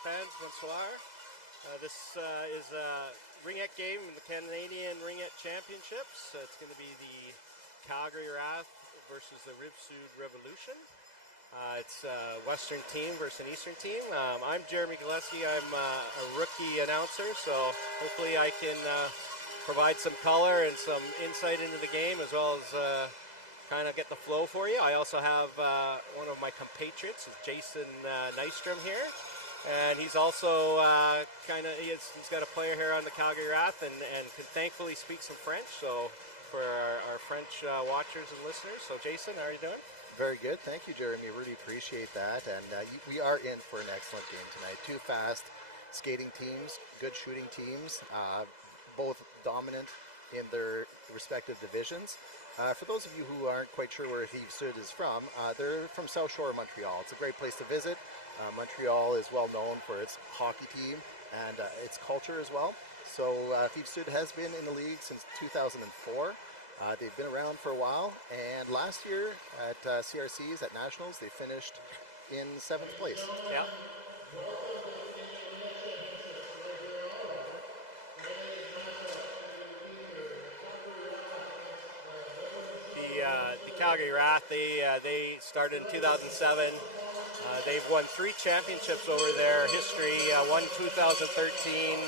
fans, bonsoir. This is a ringette game in the Canadian Ringette Championships. It's going to be the Calgary RATH versus the Rive-Sud-Revolution. It's a Western team versus an Eastern team. I'm Jeremy Gillespie. I'm a rookie announcer, so hopefully I can provide some color and some insight into the game, as well as kind of get the flow for you. I also have one of my compatriots, is Jason Nystrom here, and he's also he's got a player here on the Calgary RATH and can thankfully speak some French. So for our French watchers and listeners. So Jason, how are you doing? Very good, thank you, Jeremy. Really appreciate that. And we are in for an excellent game tonight. Two fast skating teams, good shooting teams, both dominant in their respective divisions. For those of you who aren't quite sure where Rive-Sud is from, they're from South Shore of Montreal. It's a great place to visit. Montreal is well known for its hockey team and its culture as well. So Rive-Sud has been in the league since 2004. They've been around for a while, and last year at CRC's, at Nationals, they finished in 7th place. Yeah. The Calgary RATH, they started in 2007. They've won 3 championships over their history, one in 2013,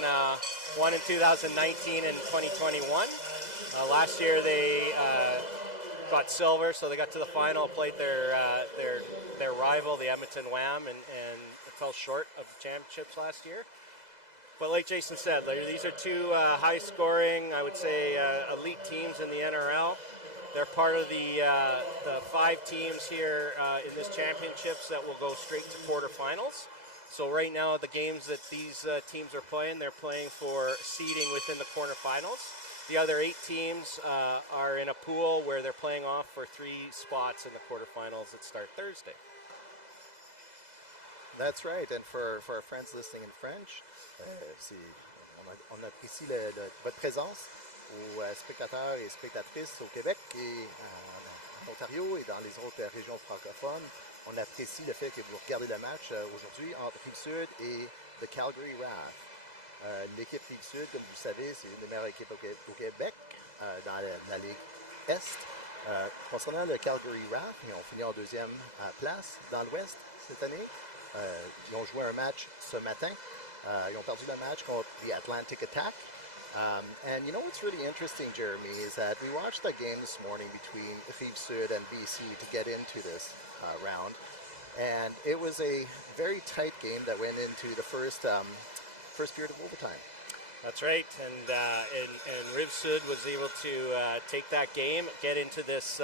one in 2019, and 2021. Last year they got silver, so they got to the final, played their rival, the Edmonton Wham, and fell short of the championships last year. But like Jason said, these are two high-scoring, I would say, elite teams in the NRL. They're part of the 5 teams here in this championships that will go straight to quarterfinals. So right now, the games that these teams are playing, they're playing for seeding within the quarterfinals. The other 8 teams are in a pool where they're playing off for 3 spots in the quarterfinals that start Thursday. That's right, and for our friends listening in French, on apprécie votre présence aux spectateurs et spectatrices au Québec et en Ontario et dans les autres régions francophones. On apprécie le fait que vous regardez le match aujourd'hui entre Rive-Sud et le Calgary RATH. L'équipe Rive-Sud, comme vous le savez, c'est une des meilleures équipes au Québec dans la Ligue Est. Concernant le Calgary RATH, ils ont fini en 2e place dans l'Ouest cette année. Ils ont joué un match ce matin. Ils ont perdu le match contre the Atlantic Attack. And you know what's really interesting, Jeremy, is that we watched that game this morning between Rive-Sud and BC to get into this round. And it was a very tight game that went into the first period of overtime. That's right, and Rive-Sud was able to take that game, get into this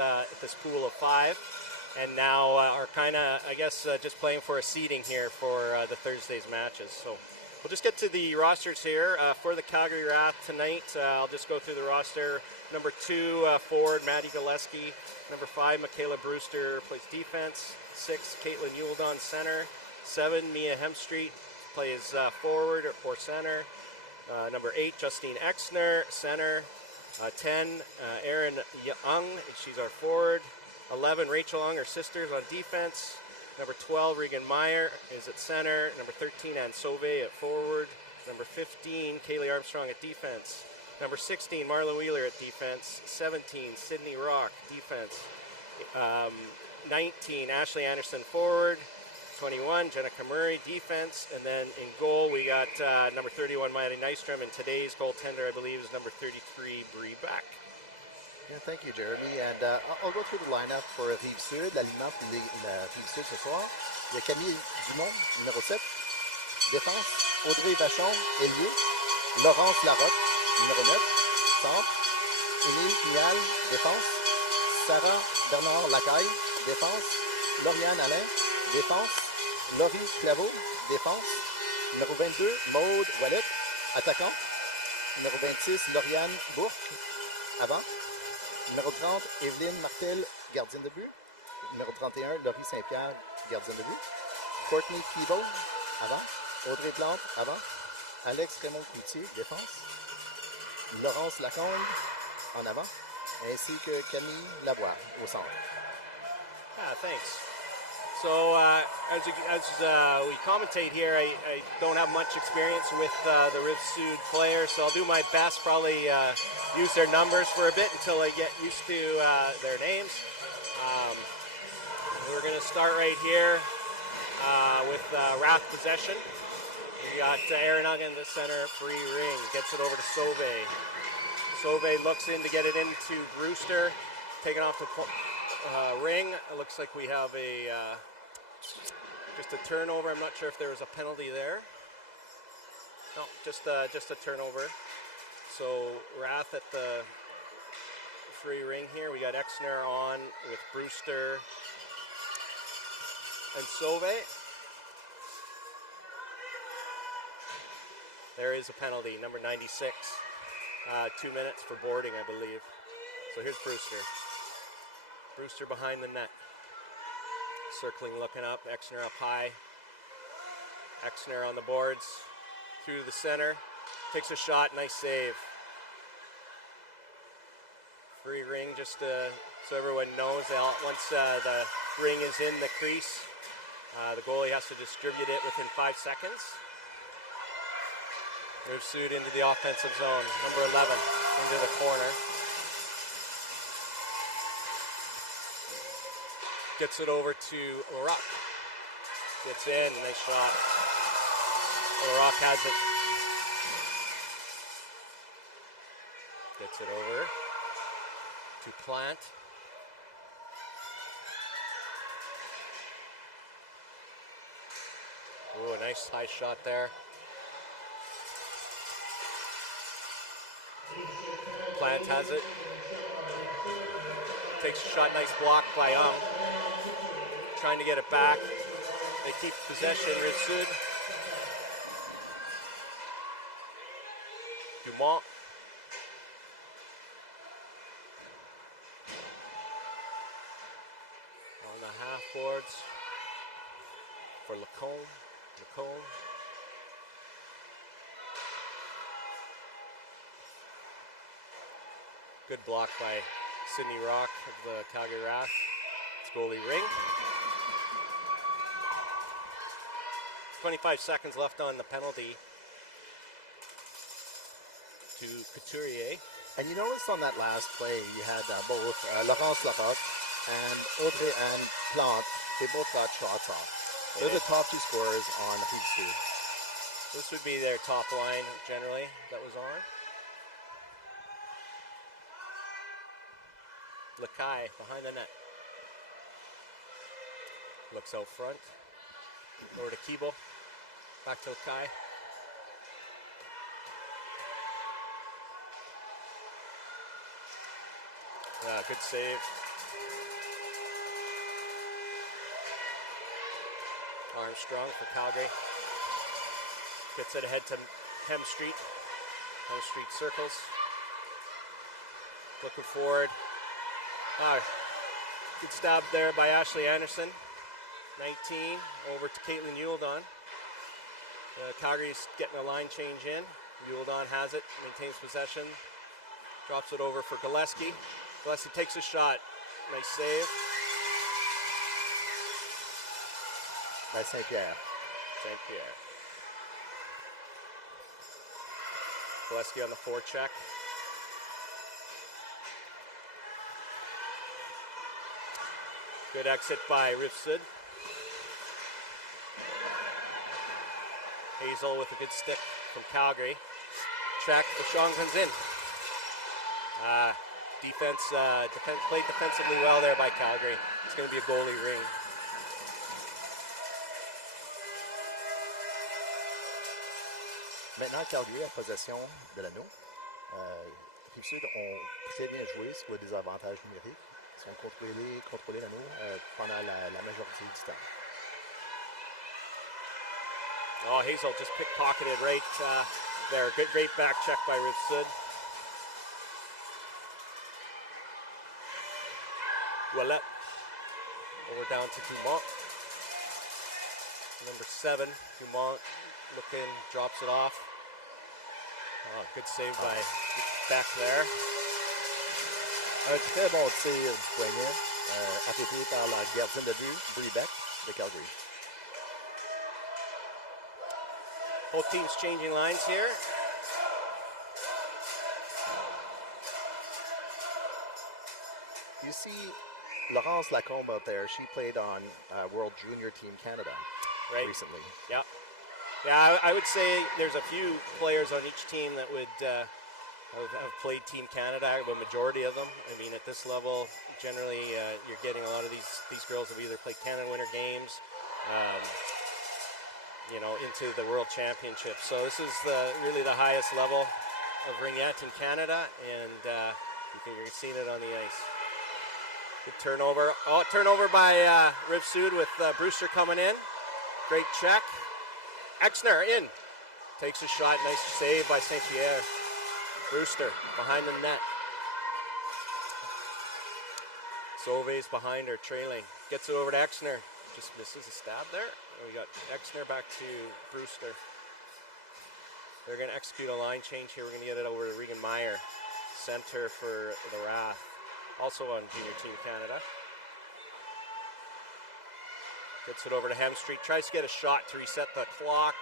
pool of 5, and now are kind of, I guess, just playing for a seeding here for the Thursday's matches. So we'll just get to the rosters here for the Calgary RATH tonight. I'll just go through the roster. Number 2, forward, Maddie Gillespie. Number 5, Michaela Brewster, plays defense. 6, Caitlin Yuledon, center. 7, Mia Hemstreet, plays forward or center. Number 8, Justine Exner, center. 10, Erin Young, she's our forward. 11, Rachel Young, her sisters, on defense. Number 12, Regan Meyer is at center. Number 13, Anne Sauvé at forward. Number 15, Kaylee Armstrong at defense. Number 16, Marla Wheeler at defense. 17, Sydney Rock, defense. 19, Ashley Anderson, forward. 21, Jenica Murray, defense. And then in goal, we got number 31, Maddie Nystrom. And today's goaltender, I believe, is number 33, Bree Beck. Yeah, thank you, Jeremy. And I'll go through the lineup for Rive-Sud. L'alignement pour la Rive-Sud ce soir. Il y a Camille Dumont, numéro 7. Défense, Audrey Vachon, ailier. Laurence Larocque, numéro 9. Centre, Émile Pignal, défense. Sarah Bernard Lacaille, défense. Lauriane Alain, défense. Laurie Claveau, défense. Numéro 22, Maude Wallet, attaquant. Numéro 26, Lauriane Bourque, avant. Numéro 30, Evelyne Martel, gardienne de but. Numéro 31, Laurie Saint-Pierre, gardienne de but. Courtney Keeble, avant. Audrey Plante, avant. Alex Raymond Cloutier, défense. Laurence Lacombe, en avant. Ainsi que Camille Lavoie, au centre. Thanks. So as we commentate here, I don't have much experience with the Rive-Sud players, so I'll do my best, probably use their numbers for a bit until I get used to their names. We're going to start right here with RATH possession. We got Aaron Uggan, the center, free ring, gets it over to Sauvé. Sauvé looks in to get it into Brewster, taken off the ring. It looks like we have just a turnover. I'm not sure if there was a penalty there. No, just a turnover. So RATH at the free ring here. We got Exner on with Brewster and Sauvé. There is a penalty, number 96. 2 minutes for boarding, I believe. So here's Brewster. Brewster behind the net. Circling, looking up. Exner up high. Exner on the boards. Through the center. Takes a shot. Nice save. Free ring, just so everyone knows. Once the ring is in the crease, the goalie has to distribute it within 5 seconds. Rive-Sud into the offensive zone. Number 11 into the corner. Gets it over to Lachaine. Gets in. Nice shot. Lachaine has it. Gets it over to Plant. Ooh, a nice high shot there. Plant has it. Takes a shot, nice block by Young. Trying to get it back. They keep possession, Rive-Sud. Dumont. On the half boards for Lachaine. Good block by Sidney Rock of the Calgary RATH. It's goalie Rink. 25 seconds left on the penalty to Couturier. And you noticed on that last play, you had both Laurence Laroque and Audrey Anne Plante. They both got shots off. They're the top two scorers on Rive-Sud. This would be their top line generally that was on. Lachaine behind the net. Looks out front. Over to Keeble. Back to Lachaine. Good save. Armstrong for Calgary. Gets it ahead to Hem Street. Hem Street circles. Looking forward. Good stab there by Ashley Anderson. 19 over to Caitlin Yuledon. Calgary's getting a line change in. Yuledon has it, maintains possession. Drops it over for Gillespie. Gillespie takes a shot. Nice save. By Saint-Pierre. Saint-Pierre. Gillespie on the forecheck. Good exit by Rive-Sud. Hazel with a good stick from Calgary. Check. Lachaine comes in. Defense played defensively well there by Calgary. It's going to be a goalie ring. Maintenant, Calgary a possession de l'anneau. Rive-Sud ont très bien joué sur le désavantage numérique. Ils ont contrôlé l'anneau pendant la majorité du temps. Oh, Hazel just pickpocketed right there. Good, great back check by Rive-Sud. Ouellet. Over down to Dumont. Number 7, Dumont looking, drops it off. Oh, good save by back there. Un très bon tir du poignet, arrêté par la gardienne de but, Brie Beck. de Calgary. Both teams changing lines here. You see Laurence Lacombe out there. She played on World Junior Team Canada recently. Yeah. Yeah, I would say there's a few players on each team that would have played Team Canada, a majority of them. I mean, at this level, generally, you're getting a lot of these girls have either played Canada Winter Games, into the World Championship. So this is really the highest level of ringette in Canada, and you're seeing it on the ice. Good turnover. Oh, turnover by Rive-Sud with Brewster coming in. Great check. Exner in. Takes a shot. Nice save by St. Pierre. Brewster behind the net. Sauve's behind her, trailing. Gets it over to Exner. Just misses a stab there. We got Exner back to Brewster. They're going to execute a line change here. We're going to get it over to Regan Meyer. Center for the RATH. Also on Junior Team Canada. Gets it over to Hemstreet. Tries to get a shot to reset the clock.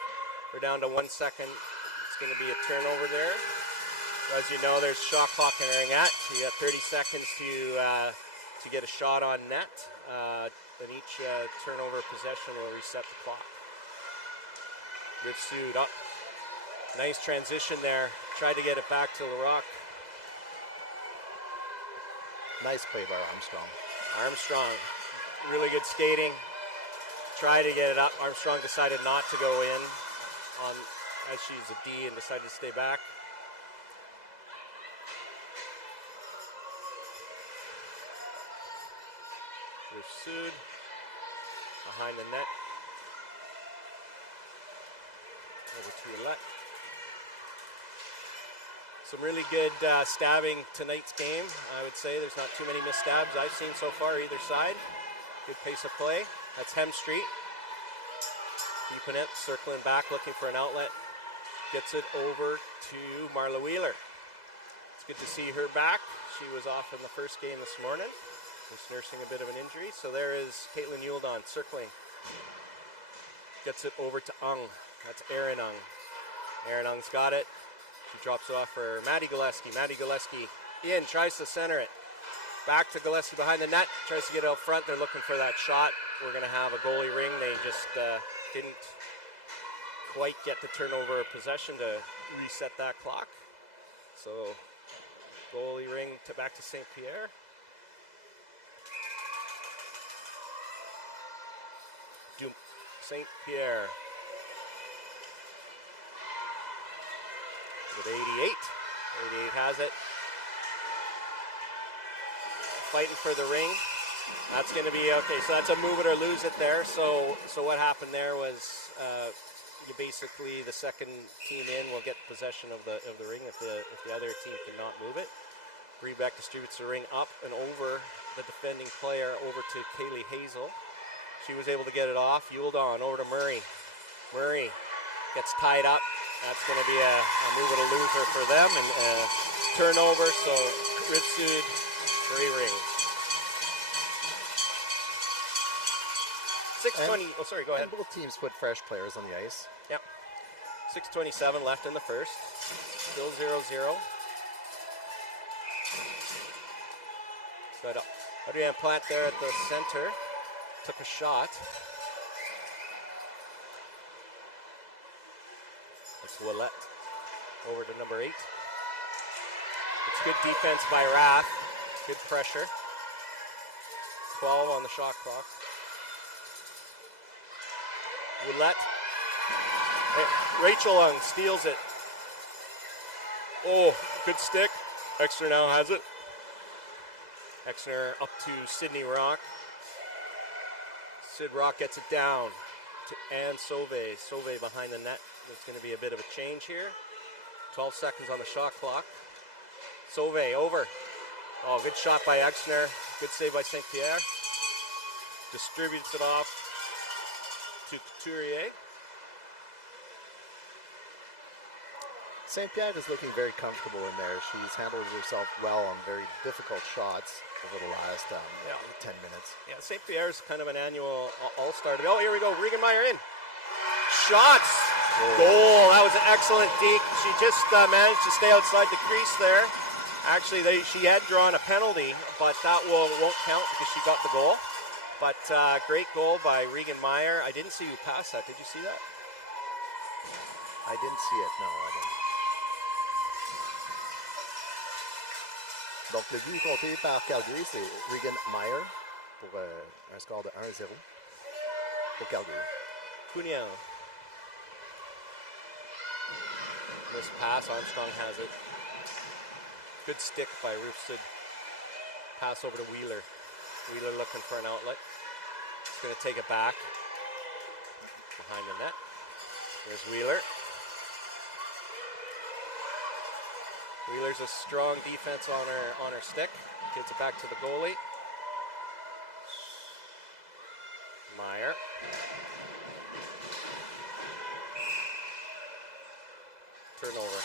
We're down to 1 second. It's going to be a turnover there. As you know, there's shot clock in ringette. You got 30 seconds to get a shot on net. Then each turnover possession will reset the clock. Rive-Sud up. Nice transition there. Tried to get it back to Larocque. Nice play by Armstrong. Armstrong, really good skating. Tried to get it up. Armstrong decided not to go in as she's a D and decided to stay back. Rive-Sud behind the net. Over to Ouellette. Some really good stabbing tonight's game. I would say there's not too many missed stabs I've seen so far either side. Good pace of play. That's Hemstreet. Keeping it, circling back, looking for an outlet. Gets it over to Marla Wheeler. It's good to see her back. She was off in the first game this morning. Just nursing a bit of an injury. So there is Caitlin Yuledon circling. Gets it over to Ung. That's Erin Ung. Erin Ung's got it. She drops it off for Maddie Gillespie. Maddie Gillespie in, tries to center it. Back to Gillespie behind the net. Tries to get it out front. They're looking for that shot. We're going to have a goalie ring. They just didn't quite get the turnover possession to reset that clock. So goalie ring back to St. Pierre. St. Pierre with 88. 88 has it. Fighting for the ring. That's going to be okay. So that's a move it or lose it there. So what happened there was you basically the second team in will get possession of the ring if the other team cannot move it. Brebeck distributes the ring up and over the defending player over to Kaylee Hazel. She was able to get it off. Yuledon over to Murray. Murray gets tied up. That's going to be a move it or loser for them and a turnover. So Rive-Sud free ring. 6:20. Oh, sorry. Go ahead. And both teams put fresh players on the ice. Yep. 6:27 left in the first. Still 0-0. Got Adrienne Platt there at the center. Took a shot. It's Ouellette over to number 8. It's good defense by RATH. Good pressure. 12 on the shot clock. Ouellette. Rachel Ung steals it. Oh, good stick. Exner now has it. Exner up to Sydney Rock. Sid Rock gets it down to Anne Sauve. Sauve behind the net. There's going to be a bit of a change here. 12 seconds on the shot clock. Sauve over. Oh, good shot by Exner. Good save by St. Pierre. Distributes it off to Couturier. St. Pierre is looking very comfortable in there. She's handled herself well on very difficult shots over the last 10 minutes. Yeah, St. Pierre's kind of an annual all-star. Oh, here we go. Regenmeyer in. Shots. Oh. Goal. That was an excellent deke. She just managed to stay outside the crease there. Actually, she had drawn a penalty, but that won't count because she got the goal. But great goal by Regenmeyer. I didn't see who passed that. Did you see that? I didn't see it. No, I didn't. Donc, le but compté par Calgary, c'est Regenmeyer pour un score de 1-0 pour Calgary. Cunha. This pass, Armstrong has it. Good stick by Rive-Sud. Pass over to Wheeler. Wheeler looking for an outlet. He's going to take it back. Behind the net. There's Wheeler. Wheeler's a strong defense on her stick. Gets it back to the goalie. Meyer. Turnover.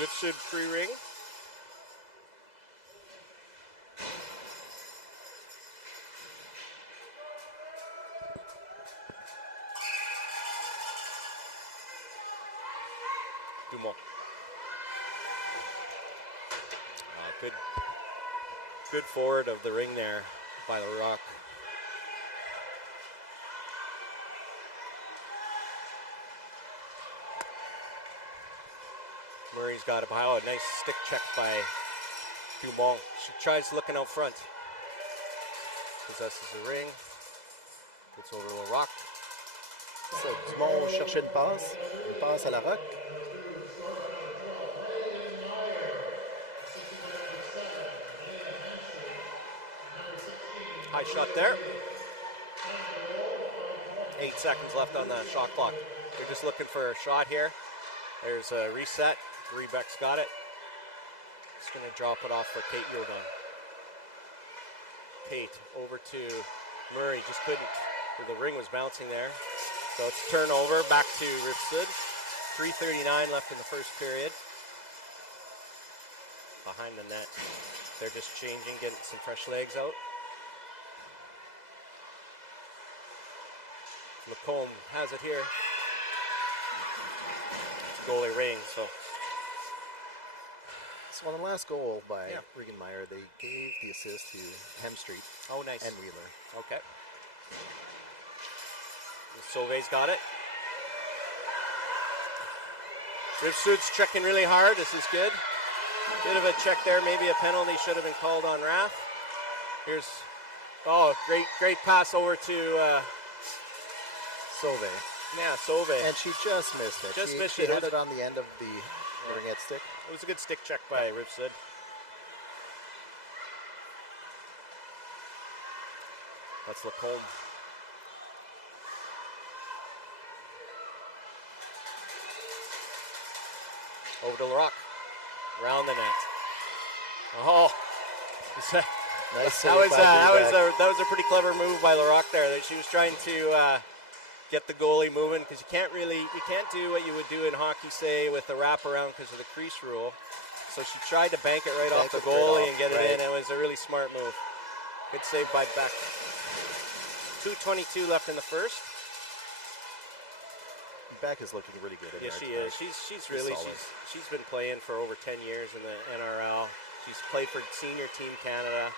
Rive-Sud free ring. Dumont. Good forward of the ring there by the rock. Murray's got it. Oh, a nice stick check by Dumont. She tries looking out front. Possesses the ring. Gets over to Larocque. Ça, Dumont cherchait une passe à la Rock. High shot there. 8 seconds left on the shot clock. They're just looking for a shot here. There's a reset. Rebeck's got it. Just going to drop it off for Kate Yodon. Kate over to Murray. Just couldn't. The ring was bouncing there. So it's turnover back to Rive-Sud. 3:39 left in the first period. Behind the net. They're just changing, getting some fresh legs out. Lachaine has it here. Goalie ring, so. So on the last goal by Regenmeyer, they gave the assist to Hemstreet. Oh, nice. And Wheeler. Okay. Sauvé's got it. Rive-Sud's checking really hard. This is good. Bit of a check there. Maybe a penalty should have been called on RATH. Here's, great pass over to Sauvé. Yeah, Sauvé. And she just missed it. She hit it on the end of the ringette stick. It was a good stick check by Rive-Sud. That's Lachaine. Over to Larocque. Round the net. Oh, nice that was a pretty clever move by Larocque there. That she was trying to get the goalie moving, because you can't do what you would do in hockey, say, with the wraparound because of the crease rule. So she tried to bank it right off the goalie and get it in. It was a really smart move. Good save by Beck. 2:22 left in the first. Beck is looking really good. Yeah, she is. She's been playing for over 10 years in the NRL. She's played for Senior Team Canada.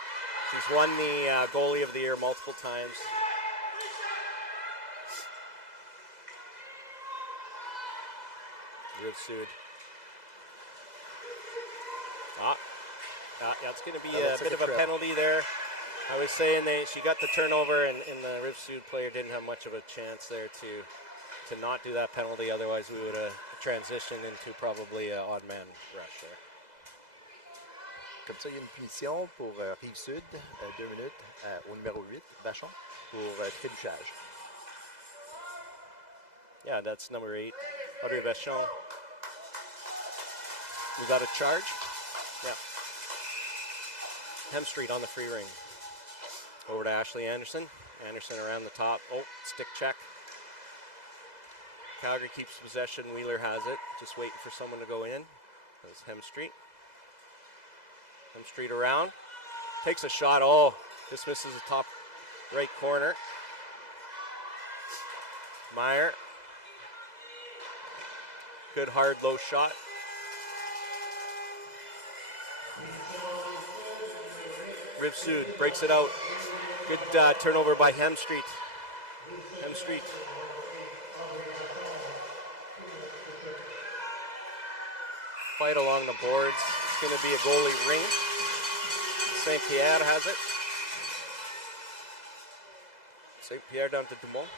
She's won the Goalie of the Year multiple times. Rive-Sud. That's going to be a bit of a penalty there. I was saying she got the turnover, and the Rive-Sud player didn't have much of a chance there to not do that penalty. Otherwise, we would have transitioned into probably an odd man rush there. Comme ça, il y a une punition pour Rive-Sud, 2 minutes, au numéro 8, Vachon, pour trébuchage. Yeah, that's number 8, Audrey Vachon. We got a charge. Yeah. Hemstreet on the free ring. Over to Ashley Anderson. Anderson around the top. Oh, stick check. Calgary keeps possession. Wheeler has it. Just waiting for someone to go in. That's Hemstreet. Hemstreet around. Takes a shot. Oh, just misses the top right corner. Meyer. Good hard low shot. Rive-Sud breaks it out. Good turnover by Hemstreet. Hemstreet. Fight along the boards. It's going to be a goalie Rink. St. Pierre has it. St. Pierre down to Dumont.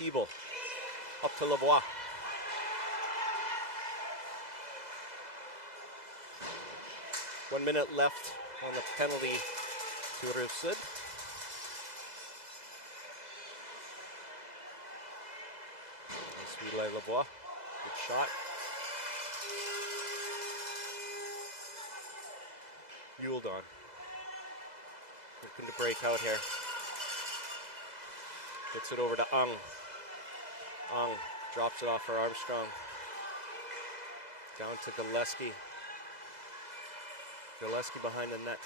Keeble up to Lavoie. One minute left on the penalty to Rive-Sud. Nice Lavoie. Good shot. Yuledon. Looking to break out here. Gets it over to Ung. Ung drops it off for Armstrong. Down to Gillespie. Gillespie behind the net.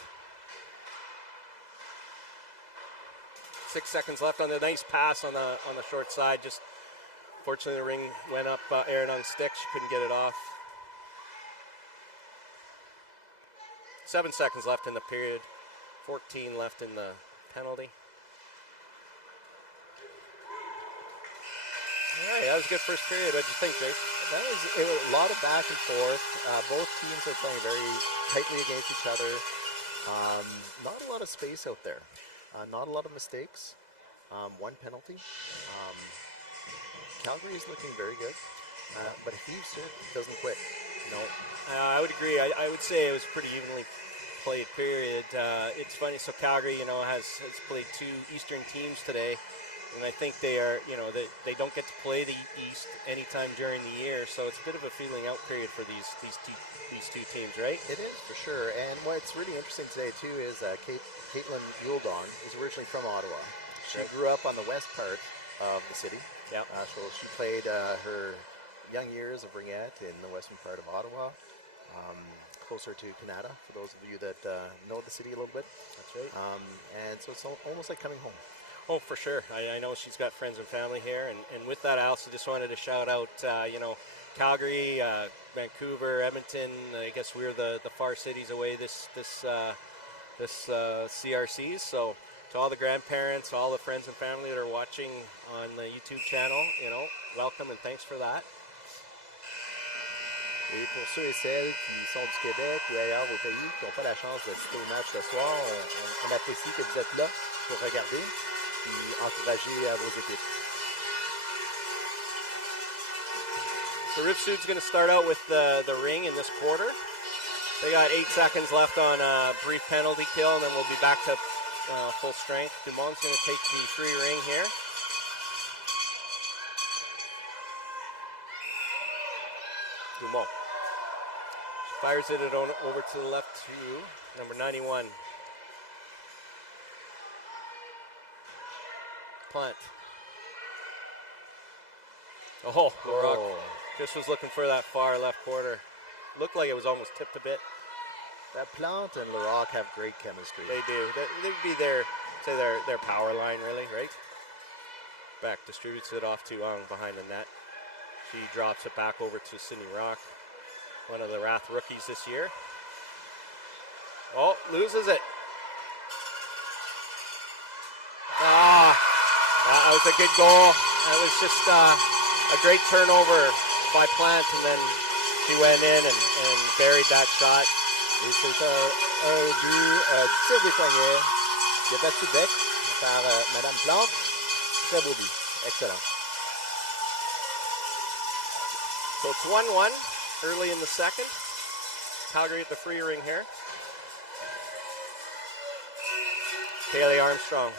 6 seconds left on the nice pass on the short side. Just fortunately the ring went up Aaron Ung's stick. She couldn't get it off. 7 seconds left in the period. 14 left in the penalty. All right, that was a good first period. What did you think, Jake? That was a lot of back and forth. Both teams are playing very tightly against each other. Not a lot of space out there. Not a lot of mistakes. One penalty. Calgary is looking very good, but Rive-Sud doesn't quit. No. I would agree. I would say it was a pretty evenly played period. It's funny. So Calgary, has played two Eastern teams today. And I think they are, they don't get to play the East anytime during the year, so it's a bit of a feeling out period for these two teams, right? It is, for sure. And what's really interesting today, too, is Caitlin Yuledon is originally from Ottawa. She grew up on the west part of the city. Yeah. So she played her young years of ringette in the western part of Ottawa, closer to Canada, for those of you that know the city a little bit. That's right. And so it's almost like coming home. Oh, for sure. I know she's got friends and family here. And with that, I also just wanted to shout out, Calgary, Vancouver, Edmonton. I guess we're the far cities away this CRC. So to all the grandparents, all the friends and family that are watching on the YouTube channel, welcome and thanks for that. Et pour ceux et celles qui sont du Québec ou ailleurs au pays qui n'ont pas la chance d'assister au match ce soir, on apprécie que vous êtes là pour regarder et encourager vos équipes. So Rive-Sud's going to start out with the ring in this quarter. They got 8 seconds left on a brief penalty kill, and then we'll be back to full strength. Dumont's going to take the free ring here. Dumont fires it over to the left to number 91. Punt. Oh, Larock just was looking for that far left quarter. Looked like it was almost tipped a bit. That Plante and Larock have great chemistry. They do. They'd be their power line, really, right? Beck distributes it off to Ung behind the net. She drops it back over to Sydney Rock, one of the RATH rookies this year. Oh, loses it. That was a good goal. That was just a great turnover by Plante, and then she went in and buried that shot. Et c'est un but du tir des poignets qui a battu Beck par Madame Plante. Très beau but. Excellent. So it's 1-1 early in the second. Calgary at the free ring here. Kaylee Armstrong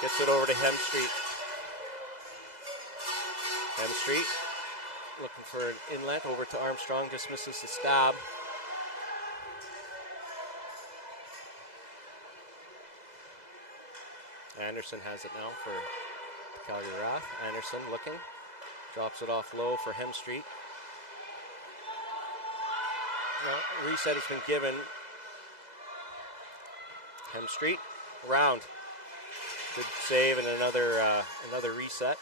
gets it over to Hemstreet. Hemstreet looking for an inlet over to Armstrong, just misses the stab. Anderson has it now for the Calgary RATH. Anderson looking, drops it off low for Hemstreet. Now, reset has been given. Hemstreet, round. Good save and another reset.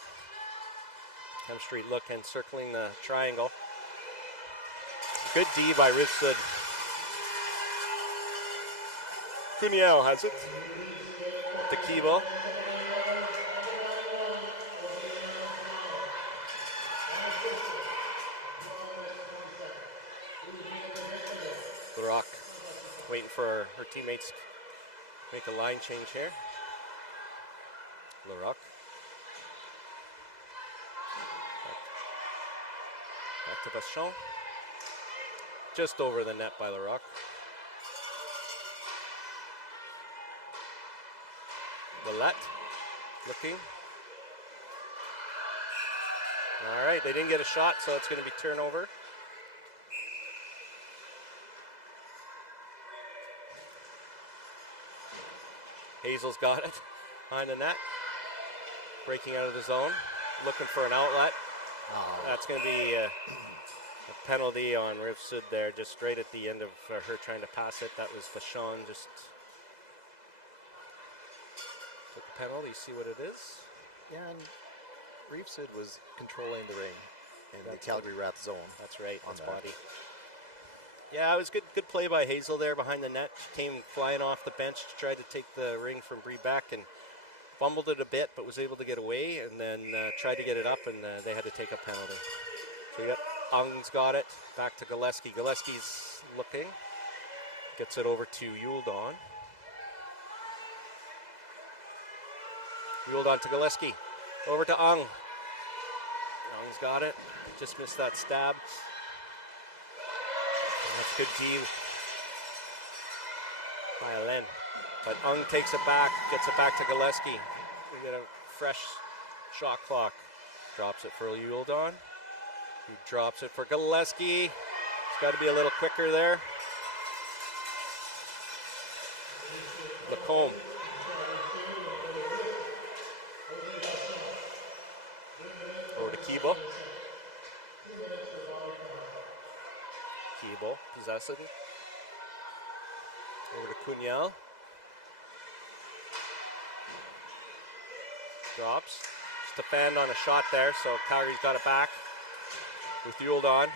Hemstreet looking, circling the triangle. Good D by Rive-Sud. Cuniel has it. The Kibo. The Rock waiting for her teammates to make a line change here. Larock. Back to Vachon. Just over the net by Larock. Willette looking. All right, they didn't get a shot, so it's going to be turnover. Hazel's got it behind the net. Breaking out of the zone, looking for an outlet. That's going to be a penalty on Rive-Sud there, just right at the end of her trying to pass it. That was Vachon just took a penalty. See what it is? Yeah, and Rive-Sud was controlling the ring in the Calgary RATH zone. That's right, on the body. Yeah, it was good play by Hazel there behind the net. She came flying off the bench to try to take the ring from Brie Beck and fumbled it a bit, but was able to get away, and then tried to get it up, and they had to take a penalty. So you got Ung's got it, back to Gillespie. Gillespie's looking, gets it over to Yuldon. Yuldon to Gillespie, over to Ung. Ung's got it, just missed that stab. And that's good team by Len. But Ung takes it back, gets it back to Gillespie. We get a fresh shot clock. Drops it for Yuldon. He drops it for Gillespie. It's got to be a little quicker there. Lachaine. Over to Kibo. Kibo possessing. Over to Cuniel. Drops. Just defend on a shot there, so Calgary's got it back with Yuldon.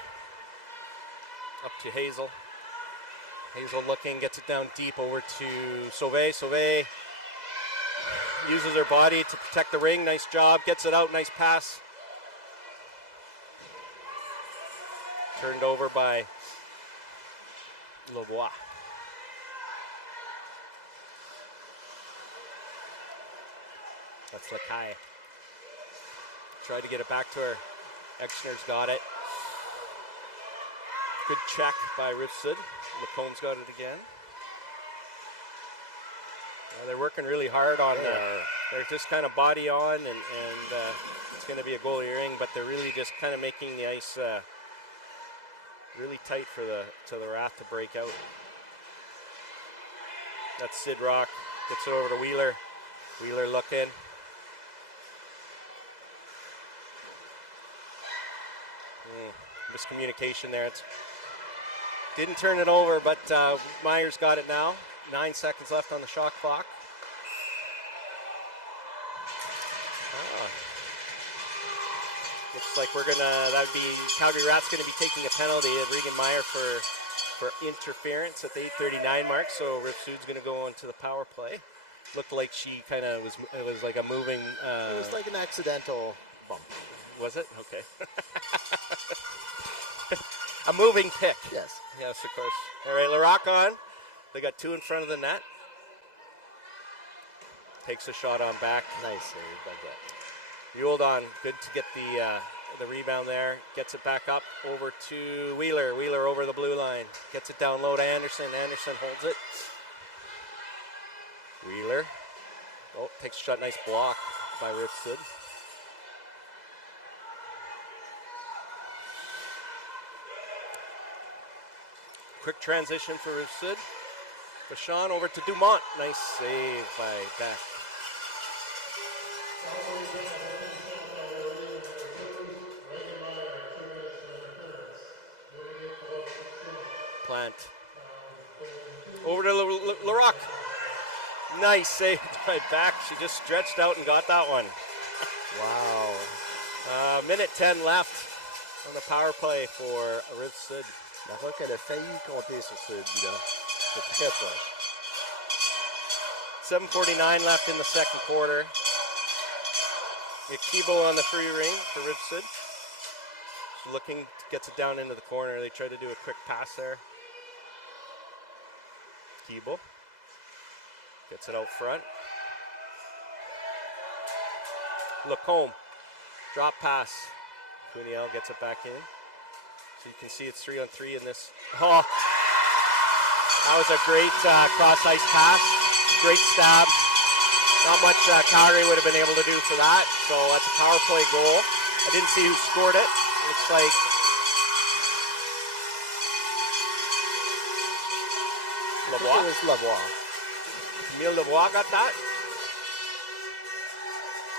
Up to Hazel. Hazel looking, gets it down deep over to Sauvé. Sauvé uses her body to protect the ring. Nice job. Gets it out. Nice pass. Turned over by Lavoie. That's Lachaine. Tried to get it back to her. Exner's got it. Good check by Rive-Sud. Lacombe's got it again. They're working really hard on they're just kind of body on, and it's going to be a goalie ring, but they're really just kind of making the ice really tight for the RATH to break out. That's Sid Rock. Gets it over to Wheeler. Wheeler looking. Miscommunication there. Didn't turn it over, but Myers got it now. 9 seconds left on the shot clock. Looks like that'd be Calgary RATH's gonna be taking a penalty of Regan Meyer for interference at the 8:39 mark. So Rive-Sud's gonna go on to the power play. Looked like she kind of it was like a moving. It was like an accidental bump. Was it? Okay. A moving pick. Yes. Yes, of course. All right, Larock on. They got two in front of the net. Takes a shot on back. Nice save by that. Yuldon, good to get the rebound there. Gets it back up over to Wheeler. Wheeler over the blue line. Gets it down low to Anderson. Anderson holds it. Wheeler. Oh, takes a shot. Nice block by Rive-Sud. Quick transition for Rive-Sud. Lachaine over to Dumont. Nice save by Beck. Plant. Over to Larocque. Nice save by Beck. She just stretched out and got that one. Wow. Minute 10 left on the power play for Rive-Sud. Larocque, elle a failli compter sur ce but-là. C'est très proche. 7:49 left in the second quarter. Akibo on the free ring for Rive-Sud. She's looking, gets it down into the corner. They try to do a quick pass there. Akibo gets it out front. Lachaine, drop pass. Friel gets it back in. So you can see it's 3-on-3 in this. Oh, that was a great cross-ice pass. Great stab. Not much Calgary would have been able to do for that. So that's a power play goal. I didn't see who scored it. Looks like Lavoie. Emile Lavoie got that.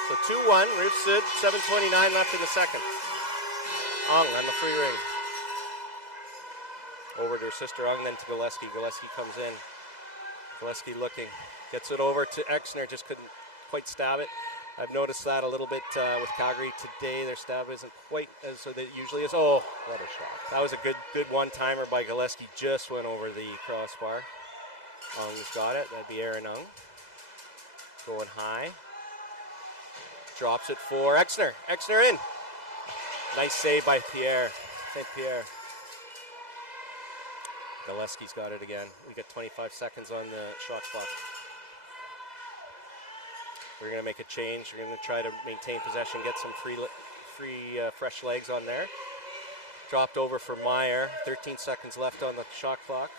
So 2-1, Rive-Sud, 7:29 left in the second. Ung on the free ring. Over to her sister Ung, then to Gillespie. Gillespie comes in. Gillespie looking. Gets it over to Exner, just couldn't quite stab it. I've noticed that a little bit with Calgary today. Their stab isn't quite as it usually is. Oh, what a shot. That was a good one-timer by Gillespie. Just went over the crossbar. Ung's got it. That'd be Aaron Ung. Going high. Drops it for Exner. Exner in. Nice save by Pierre. St. Pierre. Gillespie's got it again. We got 25 seconds on the shot clock. We're going to make a change. We're going to try to maintain possession, get some fresh legs on there. Dropped over for Meyer. 13 seconds left on the shot clock.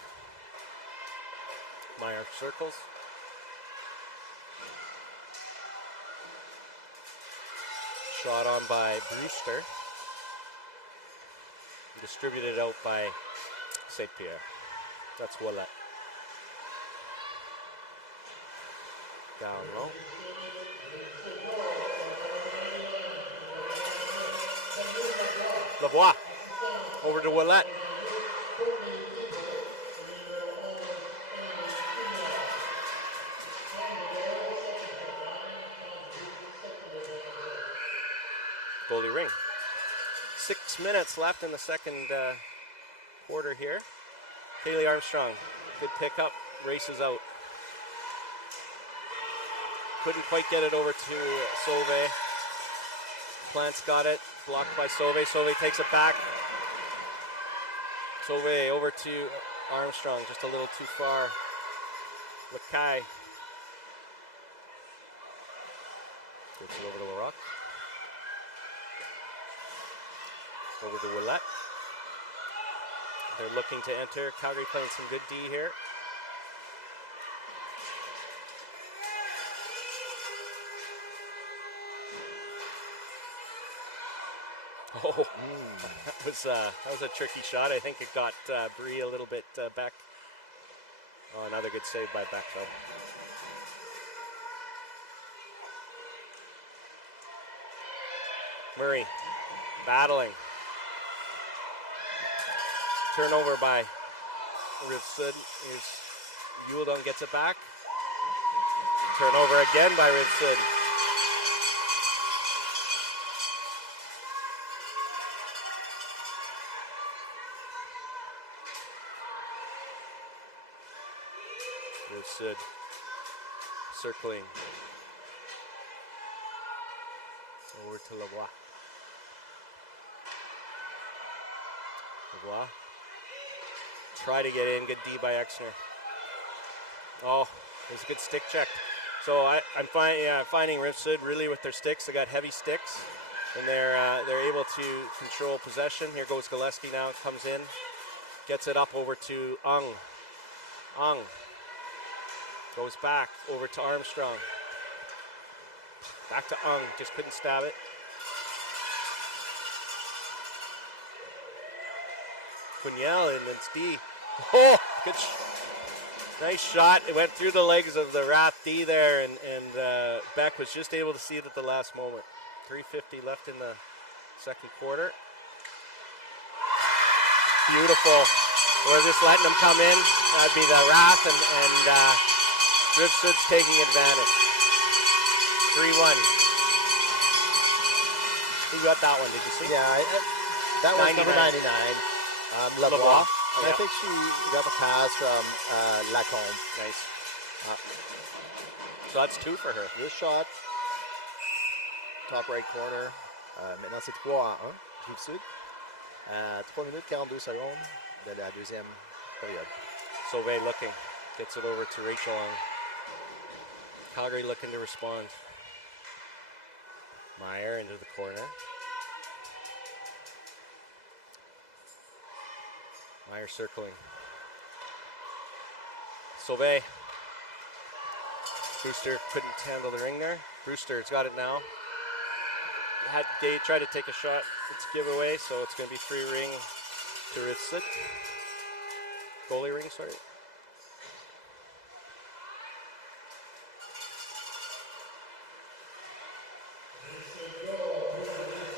Meyer circles. Shot on by Brewster. Distributed out by St. Pierre. That's Ouellet. Down low. Lavoie. Over to Ouellet. Goldie Ring. 6 minutes left in the second quarter here. Kaylee Armstrong, good pickup, races out. Couldn't quite get it over to Sauvé. Plant's got it, blocked by Sauvé. Sauvé takes it back. Sauvé over to Armstrong, just a little too far. Lachaine. Gets it over to Larocque. Over to Ouellet. They're looking to enter. Calgary playing some good D here. Oh, that was a tricky shot. I think it got Brie a little bit back. Oh, another good save by Beck though. Murray battling. Turnover by Rive-Sud. Here's Yulden gets it back. Turnover again by Rive-Sud. Rive-Sud circling. Over to Lavoie. Lavoie. Try to get in, good D by Exner. Oh, there's a good stick check. So I'm finding Rive-Sud really with their sticks. They got heavy sticks, and they're able to control possession. Here goes Gillespie now, comes in, gets it up over to Ung. Ung goes back over to Armstrong. Back to Ung, just couldn't stab it. Friel and it's D. Oh, good nice shot. It went through the legs of the RATH D there, and Beck was just able to see it at the last moment. 3:50 left in the second quarter. Beautiful. We're just letting them come in. That'd be the RATH, and Rive-Sud's taking advantage. 3-1. Who got that one? Did you see? Yeah, that was number 99. Lavoie. And I think she got the pass from Lachaine. Nice. So that's 2 for her. This shot, top right corner. Maintenant, c'est 3-1. Rive-Sud. 3 minutes 42 secondes de la deuxième période. Sauvé looking. Gets it over to Rachel on. Calgary looking to respond. Meyer into the corner. Meyer circling. Sauvé. Brewster couldn't handle the ring there. Brewster's got it now. Day tried to take a shot. It's a giveaway, so it's going to be free ring to Rive-Sud. Goalie ring, sorry.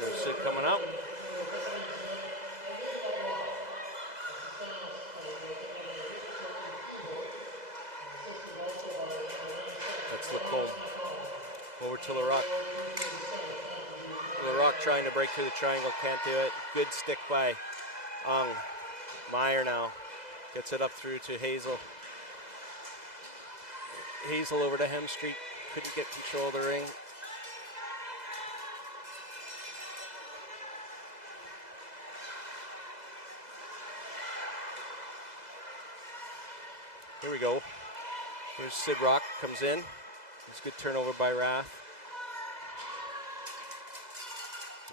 Rive-Sud coming up. That's Lachaine. Over to Larocque. Larocque trying to break through the triangle, can't do it. Good stick by Ong. Meyer now gets it up through to Hazel. Hazel over to Hemstreet, couldn't get control of the ring. Here we go. Here's Sid Rock, comes in. It's a good turnover by RATH.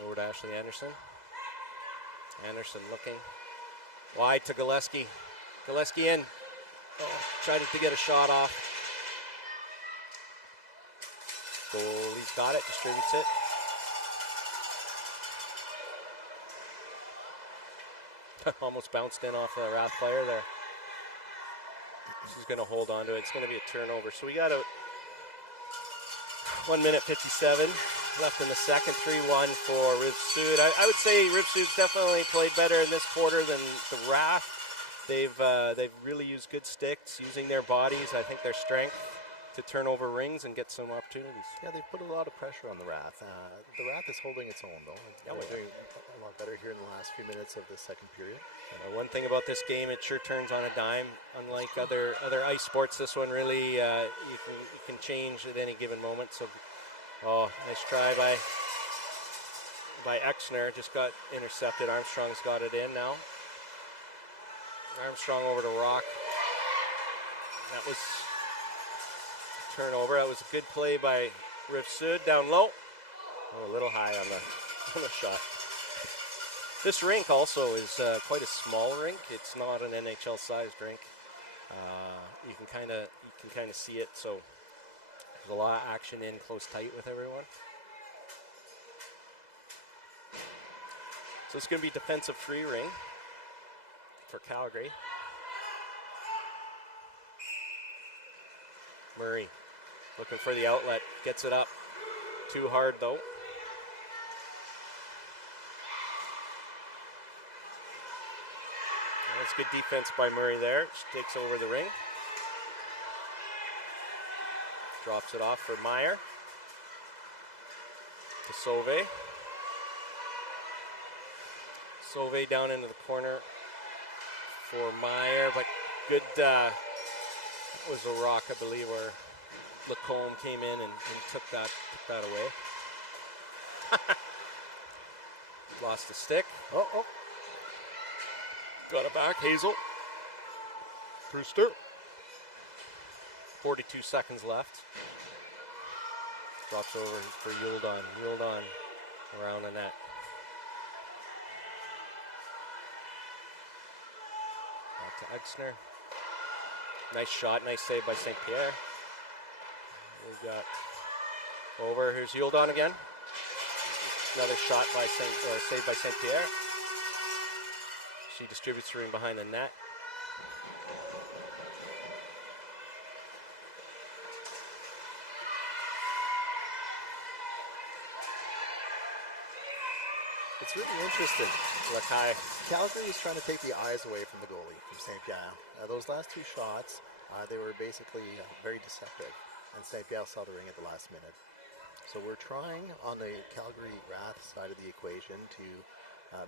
Over to Ashley Anderson. Anderson looking. Wide to Gillespie. Gillespie in. Oh, tried to get a shot off. Goalie's got it, distributes it. Almost bounced in off the RATH player there. She's going to hold on to it. It's going to be a turnover. So we got a 1 minute 57 left in the second. 3-1 for Rive-Sud. I would say Rive-Sud's definitely played better in this quarter than the RATH. They've really used good sticks, using their bodies, I think their strength, to turn over rings and get some opportunities. Yeah, they've put a lot of pressure on the RATH. The RATH is holding its own, though. They're doing a lot better here in the last few minutes of the second period. One thing about this game, it sure turns on a dime. Unlike other ice sports, this one really you can change at any given moment. So, nice try by Exner. Just got intercepted. Armstrong's got it in now. Armstrong over to Rock. That was turnover. That was a good play by Rive-Sud down low. Oh, a little high on the shot. This rink also is quite a small rink. It's not an NHL-sized rink. You can kind of see it. So there's a lot of action in close tight with everyone. So it's going to be defensive free ring for Calgary. Murray looking for the outlet, gets it up. Too hard though. That's good defense by Murray there. Takes over the ring. Drops it off for Meyer. To Sauvé. Sauvé down into the corner for Meyer, but good, was a rock, I believe, where Lachaine came in and took that away. Lost the stick. Got it back, Hazel. Brewster. 42 seconds left. Drops over for Yuldan. Yuldan around the net. Back to Exner. Nice shot, nice save by St. Pierre. We got over. Here's Yuldan again. Another shot by save by St. Pierre. She distributes the ring behind the net. It's really interesting. Lachaine. Calgary is trying to take the eyes away from the goalie, from St. Pierre. Those last two shots, they were basically very deceptive, and St. Pierre saw the ring at the last minute. So we're trying on the Calgary RATH side of the equation to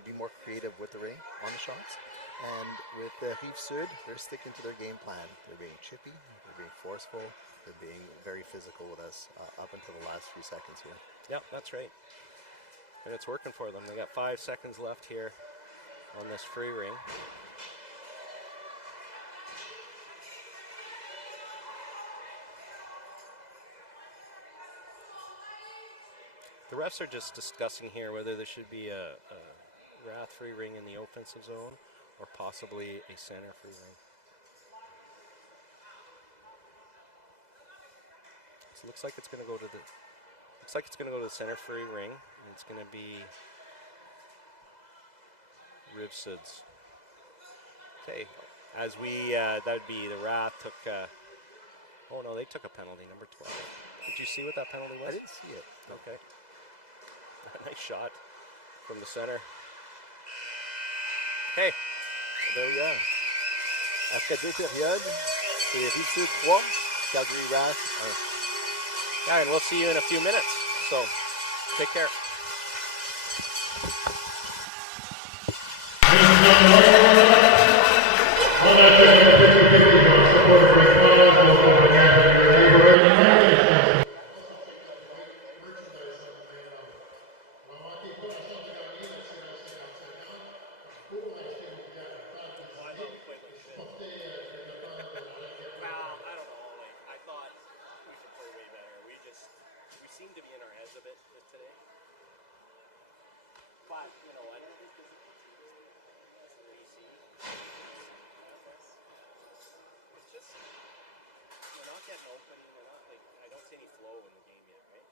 be more creative with the ring on the shots. And with Rive-Sud, they're sticking to their game plan. They're being chippy, they're being forceful, they're being very physical with us up until the last few seconds here. Yep, that's right. And it's working for them. They got 5 seconds left here on this free ring. The refs are just discussing here whether there should be a RATH free ring in the offensive zone or possibly a center free ring. So it looks like it's going to go to the center free ring, and it's going to be Rive-Sud's. Okay, as we that'd be the RATH took. Oh no, they took a penalty, number 12. Did you see what that penalty was? I didn't see it. Okay. Nice shot from the center. Okay. There we are. Après 2 périodes, c'est Rive-Sud 3, Calgary RATH 1. Yeah, and we'll see you in a few minutes. So, take care. Seem to be in our heads a bit today. But, you know what? It's just, we're not getting open. We're not, like, I don't see any flow in the game yet, right?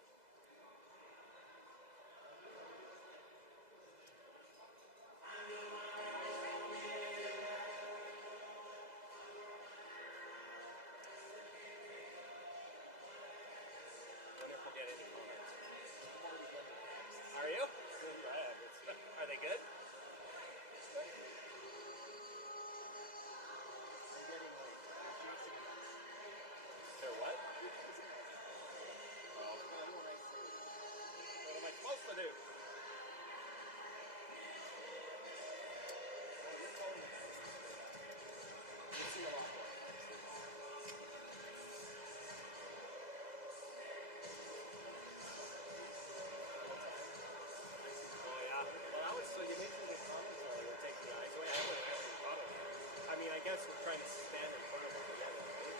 Get any comments. Are you? Are they good? I'm getting like they're what? Oh. What am I supposed to do? You see a lot more. So you make some good comments on it and take the eyes away. I would have actually thought of that. I mean, I guess we're trying to stand in front of them together, right?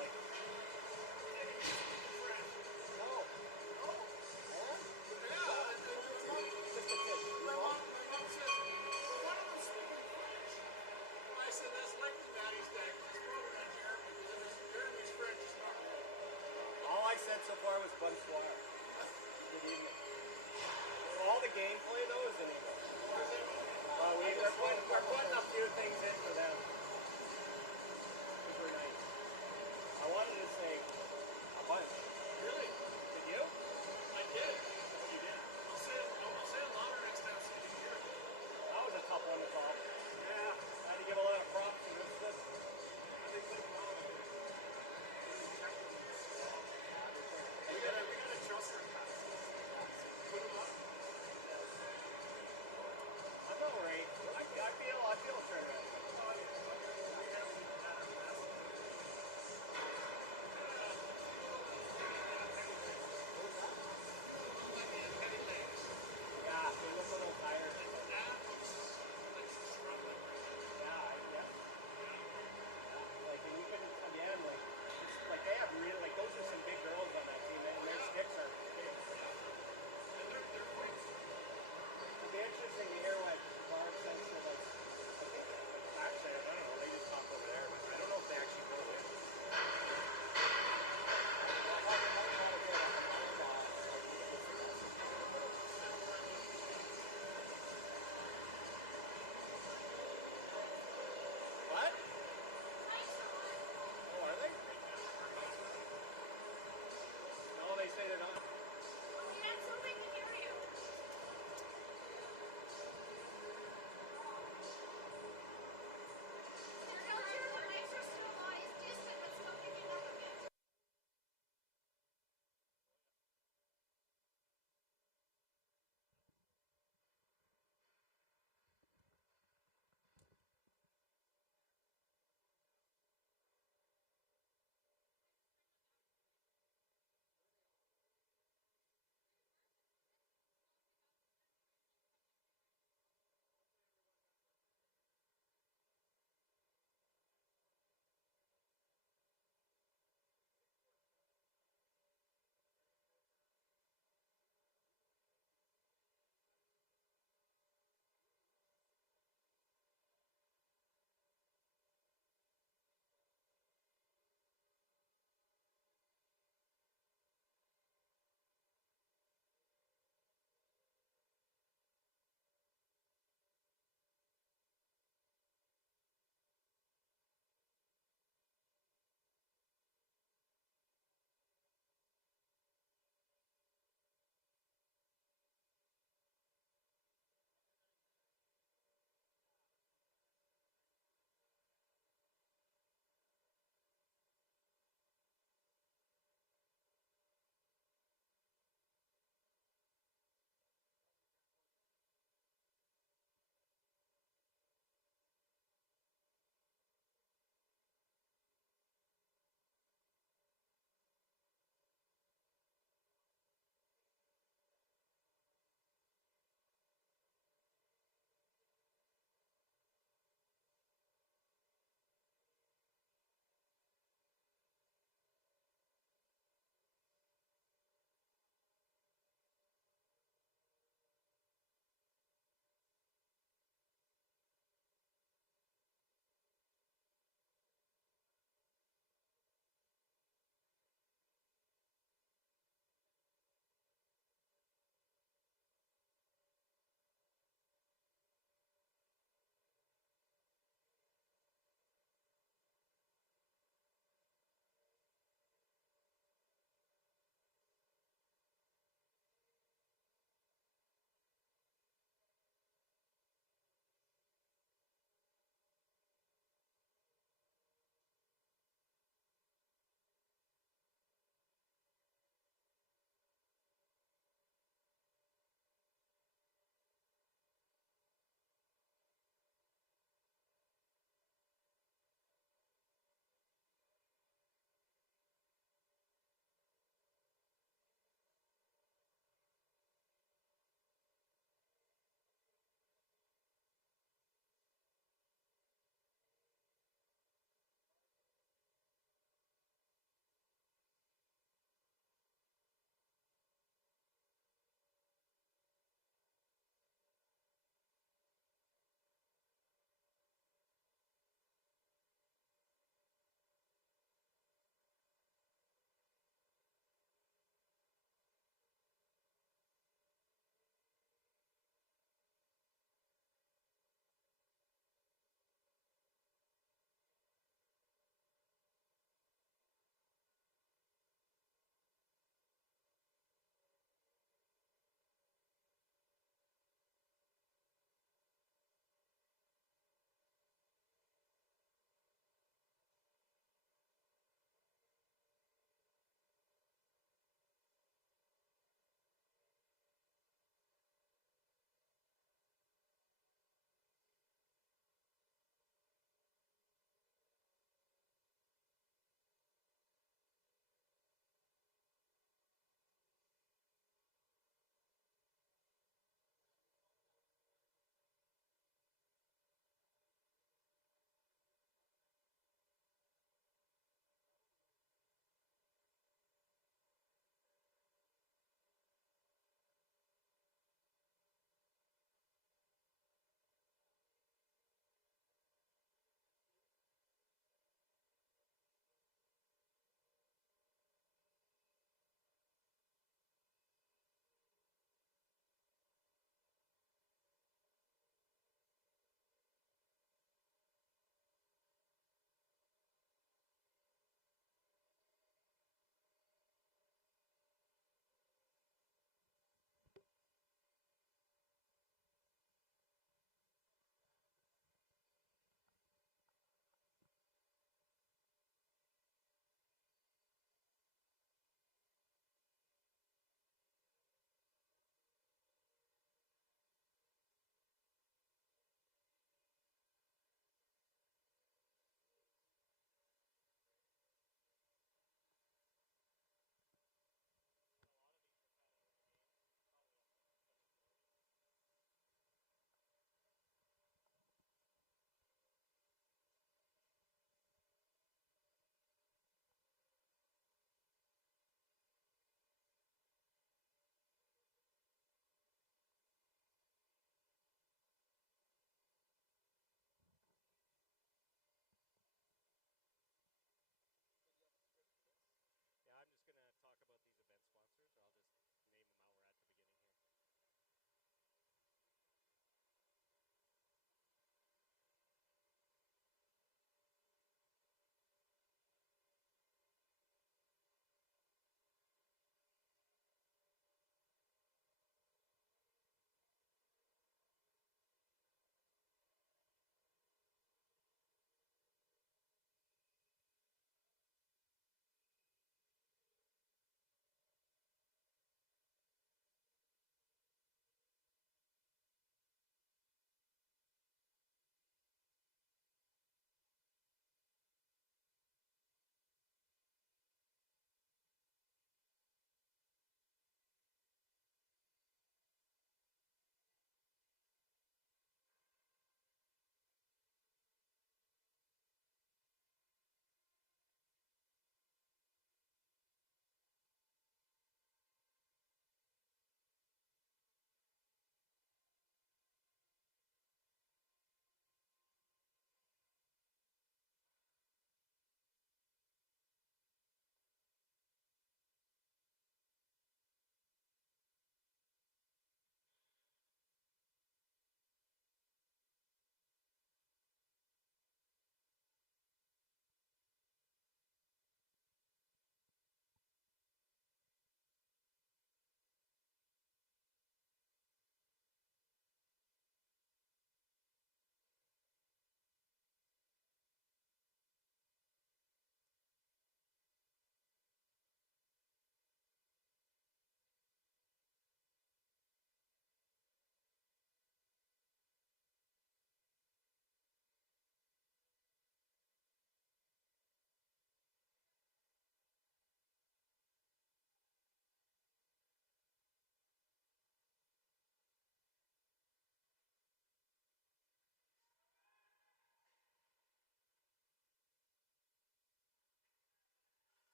Like, no. No. Huh? Yeah. Just a kid. My mom says, one of them speaking French. I said, that's like his daddy's dad. He's probably not Jeremy. Because Jeremy's French is not real. All I said so far was bonsoir. Good evening. All the gameplay though is in English. We're putting a few things in for them. Super nice. I wanted to say a bunch. Really? Did you? I did. You did? I'll say it louder next time so you can hear it. That was a tough one to call. Yeah. I had to give a lot of props to this. I think that's wrong. We gotta trust her. Put them up. I'm all right. I feel a turnaround.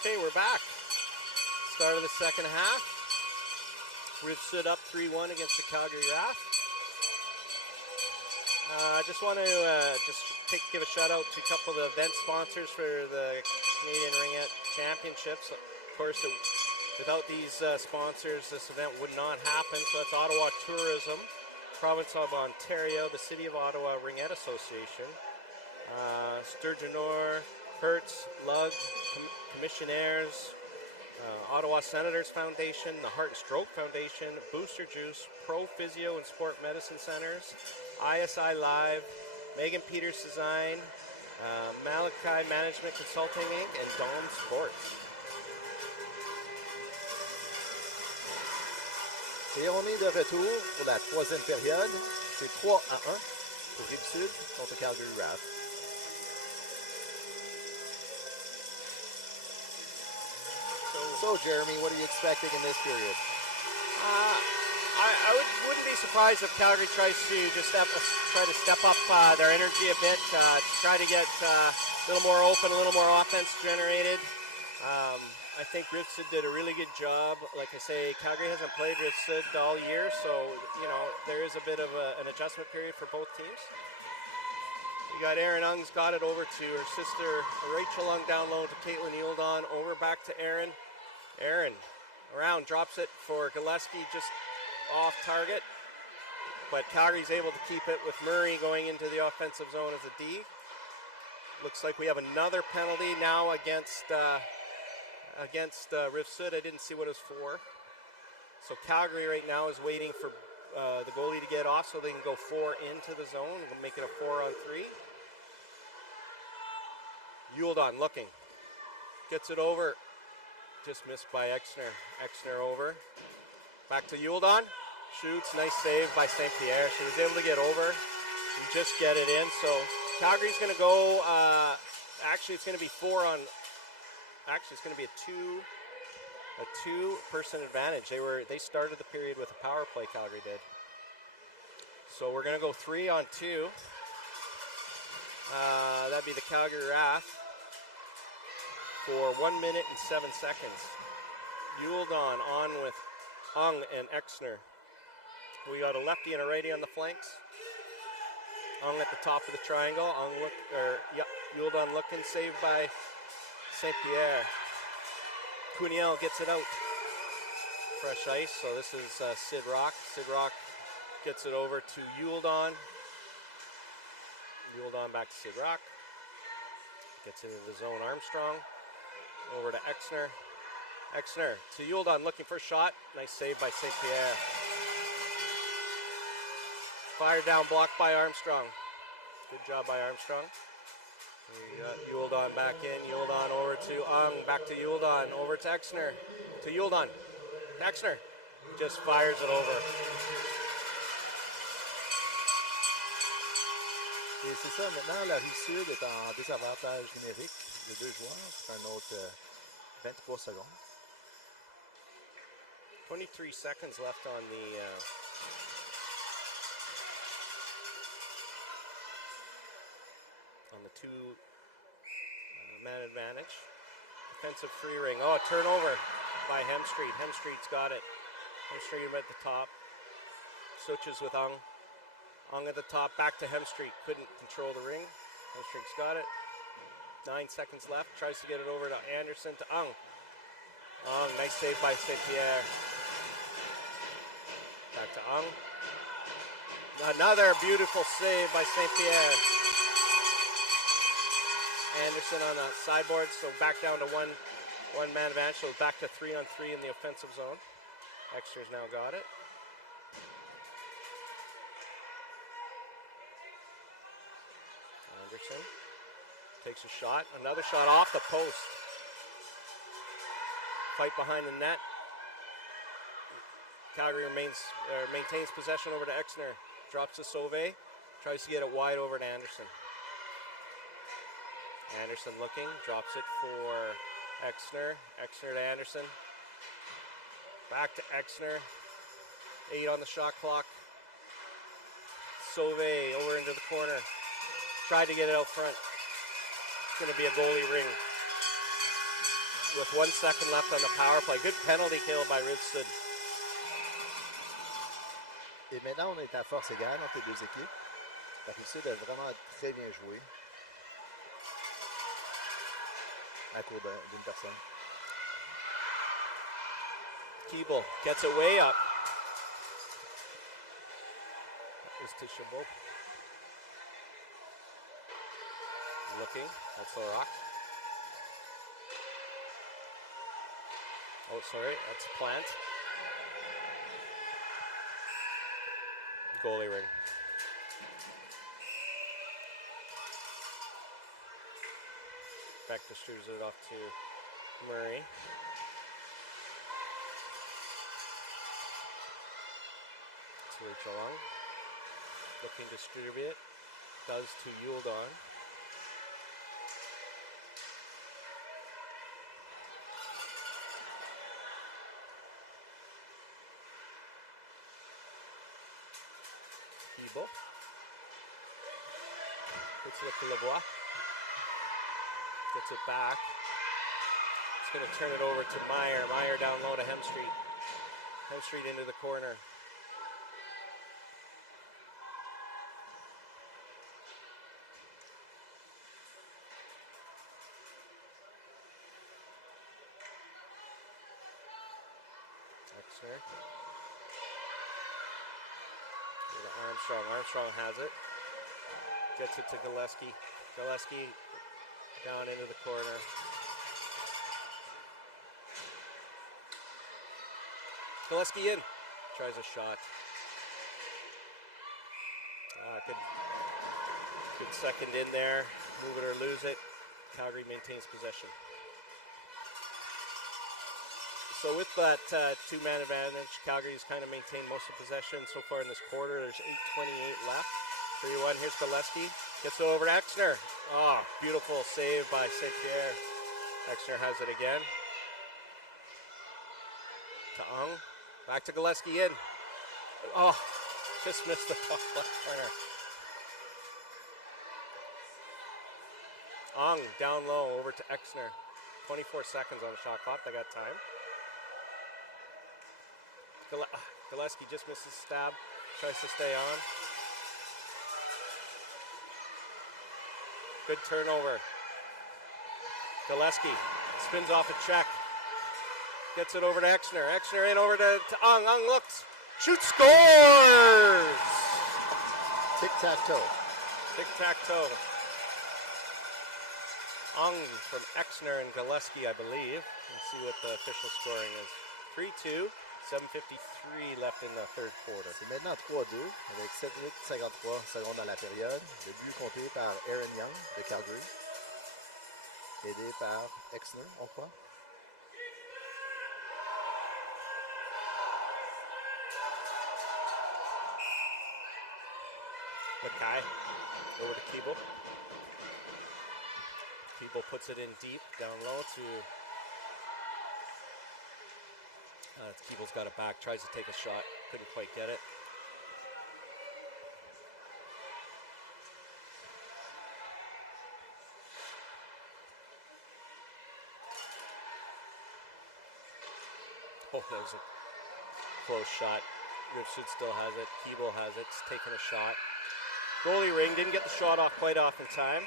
Okay, we're back. Start of the second half. Rive-Sud up 3-1 against the Calgary RATH. I just want to give a shout out to a couple of the event sponsors for the Canadian Ringette Championships. Of course, without these sponsors, this event would not happen. So that's Ottawa Tourism, Province of Ontario, the City of Ottawa Ringette Association, Sturgeonor, Hertz, Lug, Commissionaires, Ottawa Senators Foundation, the Heart and Stroke Foundation, Booster Juice, Pro Physio and Sport Medicine Centers, ISI Live, Megan Peters Design, Malachi Management Consulting Inc., and Dom Sports. Et on est de retour pour la troisième période. C'est 3-1 pour Rive-Sud contre Calgary RATH. So, Jeremy, what are you expecting in this period? I wouldn't be surprised if Calgary tries to just try to step up their energy a bit, to try to get a little more open, a little more offense generated. I think Rive-Sud did a really good job. Like I say, Calgary hasn't played Rive-Sud all year, so there is a bit of an adjustment period for both teams. We got Erin Ung's got it over to her sister Rachel Ung, down low to Caitlin Yuldon, over back to Erin. Erin around, drops it for Gillespie, just off target, but Calgary's able to keep it with Murray going into the offensive zone as a D. Looks like we have another penalty now against Rive-Sud. I didn't see what it was for. So Calgary right now is waiting for the goalie to get off so they can go 4 into the zone and make it a 4-on-3. Yuldon looking, gets it over. Just missed by Exner. Exner over. Back to Yuldon. Shoots. Nice save by St. Pierre. She was able to get over and just get it in. So Calgary's going to go. Actually, it's going to be 4 on. Actually, it's going to be a two-person advantage. They started the period with a power play. Calgary did. So we're going to go 3-on-2. That'd be the Calgary RATH. For 1 minute and 7 seconds. Yuldon on with Ung and Exner. We got a lefty and a righty on the flanks. Ung at the top of the triangle. Yuldon looking, saved by St. Pierre. Cuniel gets it out. Fresh ice, so this is Sid Rock. Sid Rock gets it over to Yuldon. Yuldon back to Sid Rock. Gets into the zone, Armstrong. Over to Exner. Exner to Yuldon, looking for a shot. Nice save by St. Pierre. Fired down, blocked by Armstrong. Good job by Armstrong. We got Yuldon back in. Yuldon over to Ung. Back to Yuldon. Over to Exner. To Yuldon. Exner just fires it over. Et c'est ça, maintenant, la Rive-Sud est en désavantage numérique de 2 joueurs. C'est un autre 23 secondes. 23 seconds left on the two-man advantage. Defensive free ring. Oh, a turnover by Hemstreet. Hemstreet's got it. Hemstreet at the top. Switches with Ung. Ung at the top, back to Hemstreet. Couldn't control the ring. Hemstreet's got it. 9 seconds left. Tries to get it over to Anderson, to Ung. Ung, nice save by St. Pierre. Back to Ung. Another beautiful save by St. Pierre. Anderson on a sideboard, so back down to one-man advantage. So back to 3-on-3 in the offensive zone. Exner's now got it. Anderson takes a shot. Another shot off the post. Fight behind the net. Calgary maintains possession over to Exner. Drops to Sauvé. Tries to get it wide over to Anderson. Anderson looking. Drops it for Exner. Exner to Anderson. Back to Exner. 8 on the shot clock. Sauvé over into the corner. Tried to get it out front. going to be a goalie ring with 1 second left on the power play. Good penalty kill by Rive-Sud. Et maintenant, on est à force égale entre les deux équipes. La Rive-Sud a vraiment très bien joué à court d'une personne. Keeble gets it way up. That was to Chabot. Looking, that's Larock. Oh, sorry, that's Plant. Goalie ring. Beck distributes it off to Murray. To Rachel Long. Looking to distribute it. Does to Yuldon. Keeble. Puts it up to Lebois. Gets it back. It's going to turn it over to Meyer. Meyer down low to Hemstreet. Hemstreet into the corner. Exner. Armstrong. Armstrong has it. Gets it to Gillespie. Gillespie down into the corner. Gillespie in. Tries a shot. Good second in there. Move it or lose it. Calgary maintains possession. So with that two-man advantage, Calgary's kind of maintained most of possession so far in this quarter. There's 8:28 left. 3-1. Here's Gillespie. Gets it over to Exner. Oh, beautiful save by St. Pierre. Exner has it again. To Ung. Back to Gillespie in. Oh, just missed the top left corner. Ung down low over to Exner. 24 seconds on the shot clock. They got time. Gillespie just misses stab. Tries to stay on. Good turnover. Gillespie spins off a check. Gets it over to Exner. Exner in over to Ung. Ung looks. Shoots, scores! Tic-tac-toe. Tic-tac-toe. Ung from Exner and Gillespie, I believe. Let's see what the official scoring is. 3-2. 7:53 left in the third quarter. C'est maintenant 3-2 avec 7 minutes 53 secondes dans la période. Le but compté par Aaron Young de Calgary. Aidé par Exner, on croit. Lachaine over to Keeble. Keeble puts it in deep, down low to... Keeble's got it back, tries to take a shot, couldn't quite get it. Oh, that was a close shot. Rive-Sud still has it, Keeble has it, it's taking a shot. Goalie ring, didn't get the shot off quite off in time.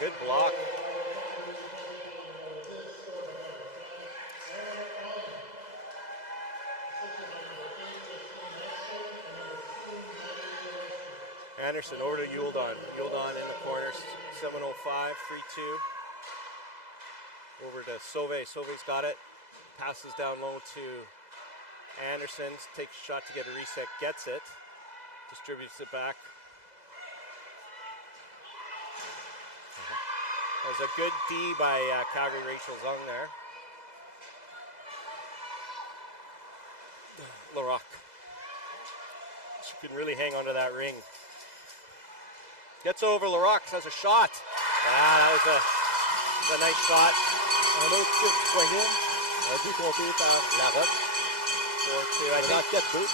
Good block. Anderson over to Yuldon. Yuldon in the corner, 7:05, 3-2. Over to Sauvé. Sauvé's got it. Passes down low to Anderson. Takes a shot to get a reset. Gets it. Distributes it back. That was a good D by Calgary Rachel Zung there. Larock. She can really hang onto that ring. Gets over, Larock has a shot. That was a nice shot. Un autre tir du poignet. Un but compté par Larock. 4-2. I think 4 buts.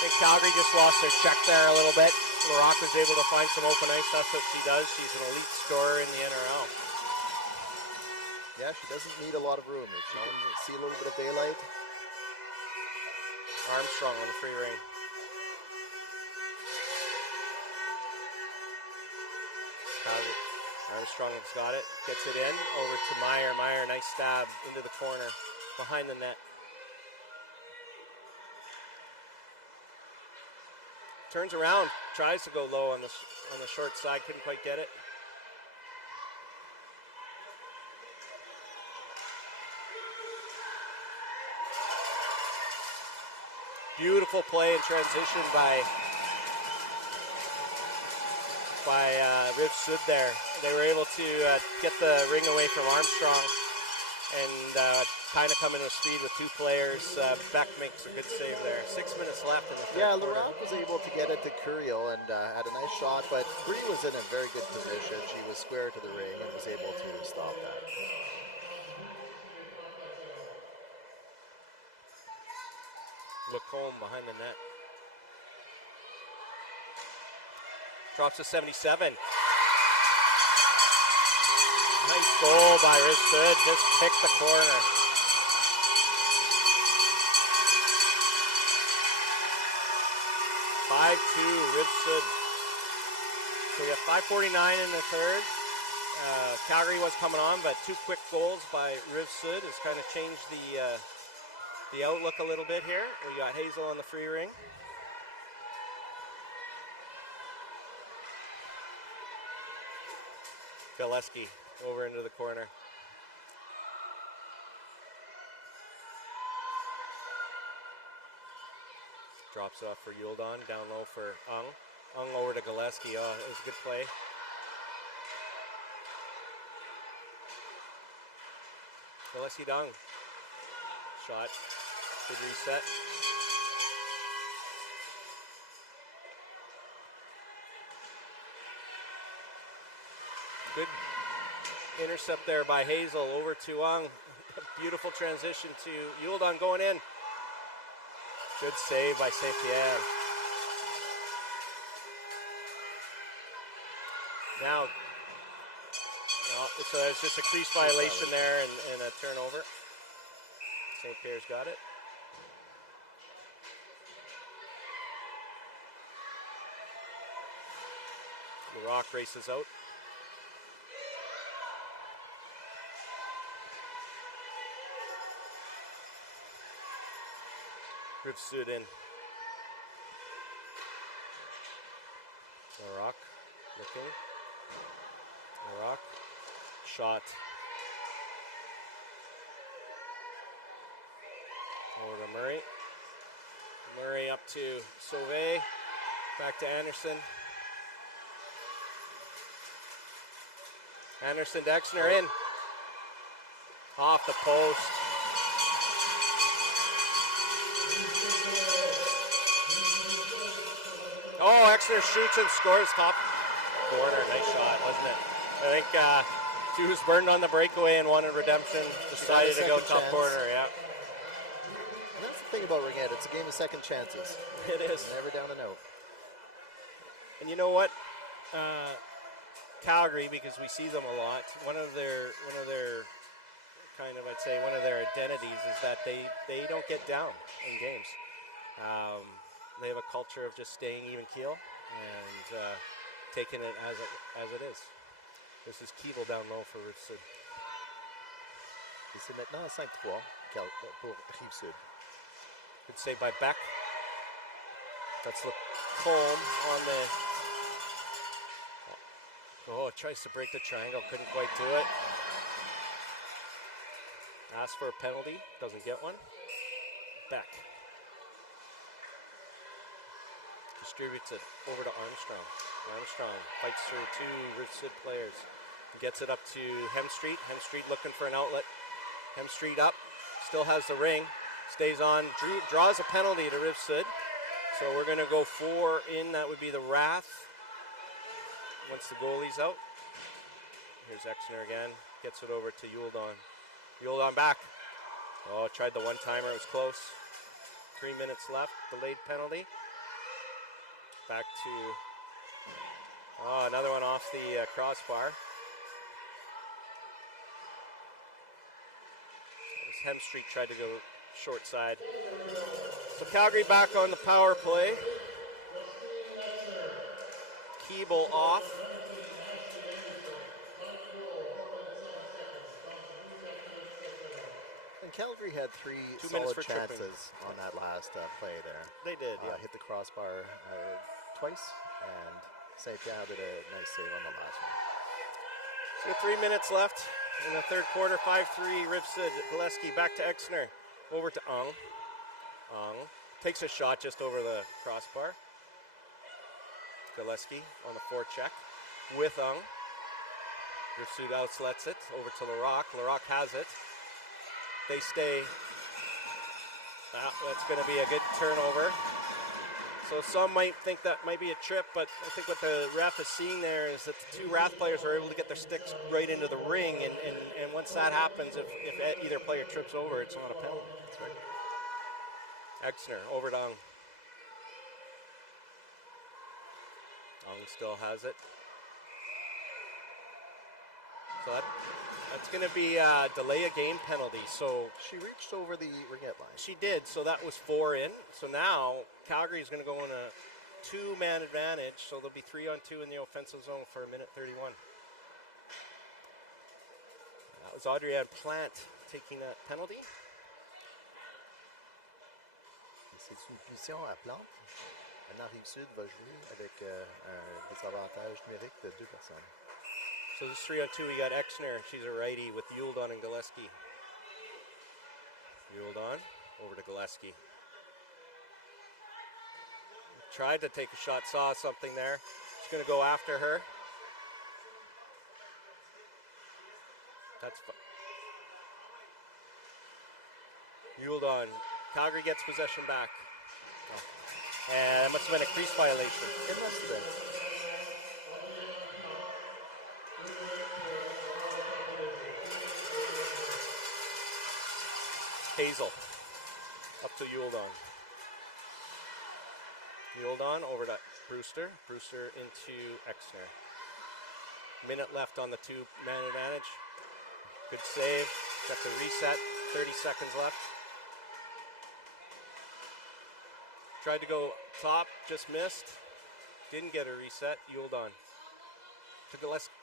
think Calgary just lost their check there a little bit. Larock was able to find some open ice. That's what she does. She's an elite scorer in the NRL. Yeah, she doesn't need a lot of room. If she can see a little bit of daylight. Armstrong on the free ring. Armstrong has got it. Gets it in. Over to Meyer. Meyer, nice stab into the corner. Behind the net. Turns around. Tries to go low on the short side. Couldn't quite get it. Beautiful play and transition by Rive-Sud there. They were able to get the ring away from Armstrong and kind of come in with speed with two players. Beck makes a good save there. 6 minutes left in the third quarter. Laurent was able to get it to Curiel and had a nice shot, but Friel was in a very good position. She was square to the ring and was able to stop that. Lachaine behind the net. Drops to 77. Nice goal by Rive-Sud. Just picked the corner. Rive-Sud. So we have 5:49 in the third. Calgary was coming on, but two quick goals by Rive-Sud has kind of changed the outlook a little bit here. We got Hazel on the free ring. Gillespie over into the corner. Drops it off for Yuldon, down low for Ung. Ung over to Gillespie. Oh, it was a good play. Gillespie to Ung. Shot. Good reset. Good intercept there by Hazel over to Ung. Beautiful transition to Yuldon going in. Good save by St. Pierre. Now, so it's just a crease violation there and a turnover. St. Pierre's got it. The Rock races out. Rive-Sud in. The Rock looking. The Rock. Shot. Over to Murray. Murray up to Sauvé. Back to Anderson. Anderson to Exner in. Off the post. Oh, Exner shoots and scores top corner. Nice shot, wasn't it? I think she was burned on the breakaway and wanted redemption. Decided to go top corner, yeah. And that's the thing about Ringette. It's a game of second chances. It is. Never down and out. And you know what? Calgary, because we see them a lot, one of their kind of, I'd say, one of their identities is that they don't get down in games. They have a culture of just staying even keel and taking it as it is. This is Keeble down low for Rive-Sud. Et c'est maintenant 5-3 pour Rive-Sud. Good save by Beck. That's Lachaine on the... Oh, tries to break the triangle, couldn't quite do it. Asks for a penalty, doesn't get one. Beck. Distributes it over to Armstrong. Armstrong fights through two Rive-Sud players. Gets it up to Hemstreet. Hemstreet looking for an outlet. Hemstreet up, still has the ring. Stays on, draws a penalty to Rive-Sud. So we're going to go 4 in, that would be the RATH. Once the goalie's out. Here's Exner again. Gets it over to Yuldon. Yuldon back. Oh, tried the one-timer. It was close. 3 minutes left. Delayed penalty. Back to, another one off the crossbar. Hemstreet tried to go short side. So Calgary back on the power play. Keeble off. And Calgary had 3 2 minutes solid for tripping. chances on that last play there. They did, yeah. Hit the crossbar twice, and St. Pierre did a nice save on the last one. So 3 minutes left in the third quarter. 5-3 Rive-Sud. Gillespie back to Exner. Over to Ung. Ung takes a shot just over the crossbar. Gillespie on the forecheck with Ung. Rive-Sud outlets it over to Larocque. Larocque has it. They stay. That's going to be a good turnover. So some might think that might be a trip, but I think what the ref is seeing there is that the 2 RATH players are able to get their sticks right into the ring, and once that happens, if either player trips over, it's not a penalty. That's right. Exner over to Ung. Ung still has it. So that's going to be a delay a game penalty. So She reached over the ringette line. she did. So that was 4 in. So now Calgary is going to go in a 2-man advantage. So there'll be 3-on-2 in the offensive zone for 1:31. That was Adrienne Plante taking that penalty. C'est une punition à Plante. Maintenant, Rive-Sud va jouer avec un désavantage numérique de 2 personnes. So this 3-on-2, we got Exner. She's a righty with Yuldon and Gillespie. Yuldon over to Gillespie. Tried to take a shot, saw something there. She's going to go after her. That's fun. Yuldon. Calgary gets possession back. Oh. And it must have been a crease violation. It must have been. Hazel up to Yuldon. Yuldon over to Brewster. Brewster into Exner. Minute left on the 2-man advantage. Good save. Got the reset. 30 seconds left. Tried to go top, just missed. Didn't get a reset. Yuldon. To Gillespie.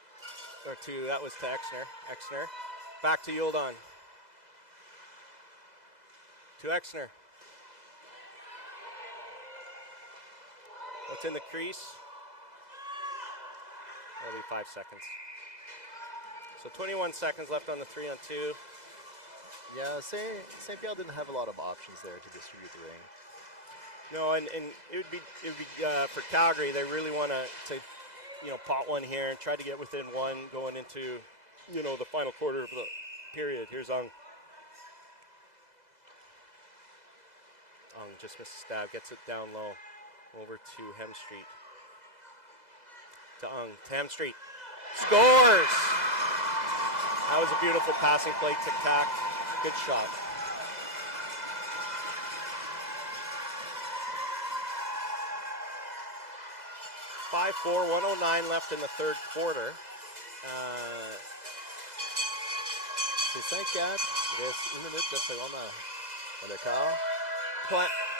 That was to Exner. Exner. Back to Yuldon. To Exner. What's in the crease? Only 5 seconds. So 21 seconds left on the 3-on-2. Yeah, St. Pierre didn't have a lot of options there to distribute the ring. No, and it would be for Calgary. They really want to pot one here and try to get within 1 going into the final quarter of the period. Here's Ung. Ung just missed a stab, gets it down low, over to Hemstreet. To Ung, to Hemstreet. Scores! That was a beautiful passing play, tic-tac. Good shot. .54, 109 left in the third quarter. C'est 5-4. Il reste 1 minute, 10 secondes dans le quart.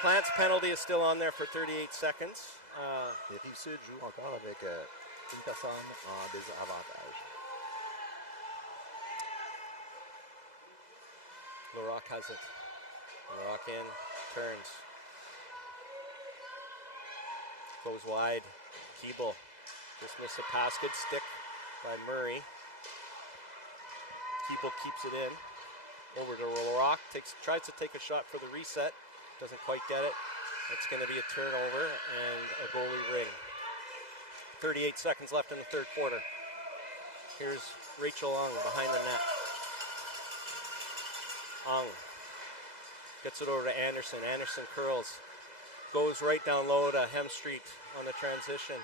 Plante's penalty is still on there for 38 seconds. Les Rive-Sud jouent encore avec une personne en désavantage. Larocque has it. Larocque in, turns. Goes wide. Keeble just missed a pass. Good stick by Murray. Keeble keeps it in. Over to Larocque. Tries to take a shot for the reset. Doesn't quite get it. It's going to be a turnover and a goalie ring. 38 seconds left in the third quarter. Here's Rachel Ung behind the net. Ung gets it over to Anderson. Anderson curls. Goes right down low to Hemstreet on the transition.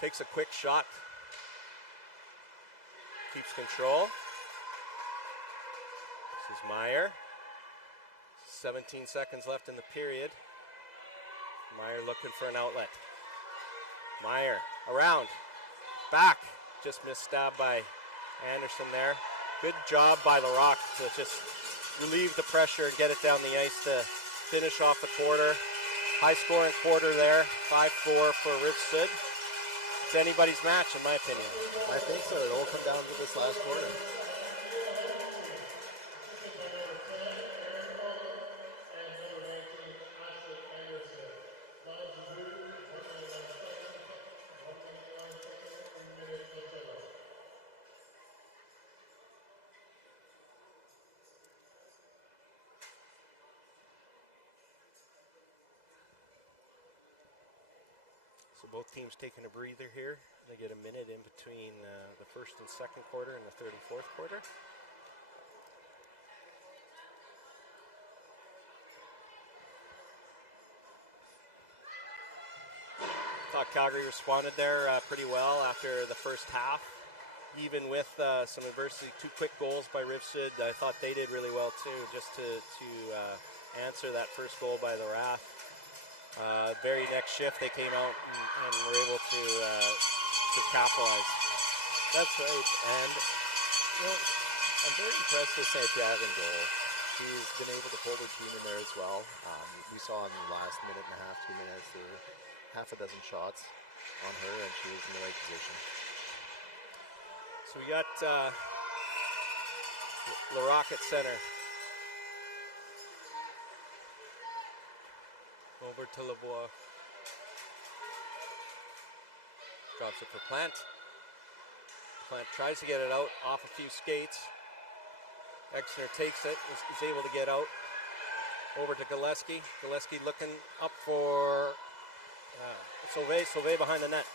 Takes a quick shot. Keeps control. This is Meyer. 17 seconds left in the period. Meyer looking for an outlet. Meyer around, back, just missed stab by Anderson there. Good job by Larocque to just relieve the pressure and get it down the ice to finish off the quarter. High scoring quarter there, 5-4 for Rive-Sud. It's anybody's match in my opinion. I think so. It'll all come down to this last quarter. So both teams taking a breather here. They get a minute in between the first and second quarter and the third and fourth quarter. Thought Calgary responded there pretty well after the first half. Even with some adversity, 2 quick goals by Rive-Sud, I thought they did really well too, just to answer that first goal by the RATH. Very next shift, they came out and were able to capitalize. That's right, and I'm very impressed with St. Pierre in goal. She's been able to pull the team in there as well. We saw in the last minute and a half, 2 minutes, there were half a dozen shots on her, and she was in the right position. So we got Larocque at center. Over to Lebois. Drops it for Plant. Plant tries to get it out off a few skates. Exner takes it, is able to get out. Over to Gillespie. Gillespie looking up for Sauvé. Sauvé behind the net.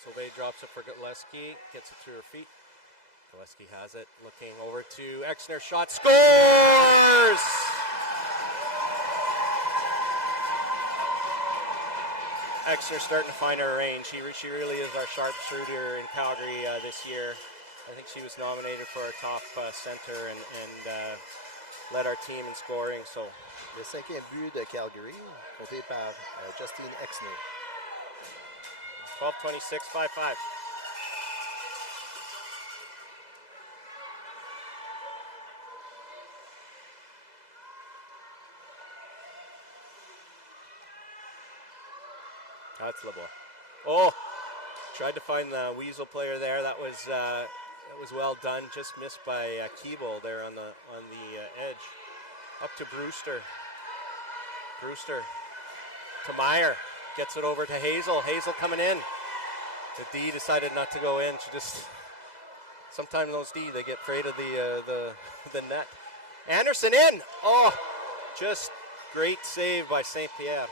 Sauvé drops it for Gillespie, gets it through her feet. Gillespie has it, looking over to Exner, shot, scores! Exner starting to find her range. She really is our sharpshooter in Calgary this year. I think she was nominated for our top center and led our team in scoring. So le 5e but de Calgary, compté par Justine Exner. 12-26, 5-5. That's Lebois. Oh, tried to find the Weasel player there. That was well done. Just missed by Keeble there on the edge. Up to Brewster. Brewster to Meyer. Gets it over to Hazel. Hazel coming in. The D decided not to go in. She just, sometimes those D, they get afraid of the net. Anderson in. Oh, just great save by St. Pierre.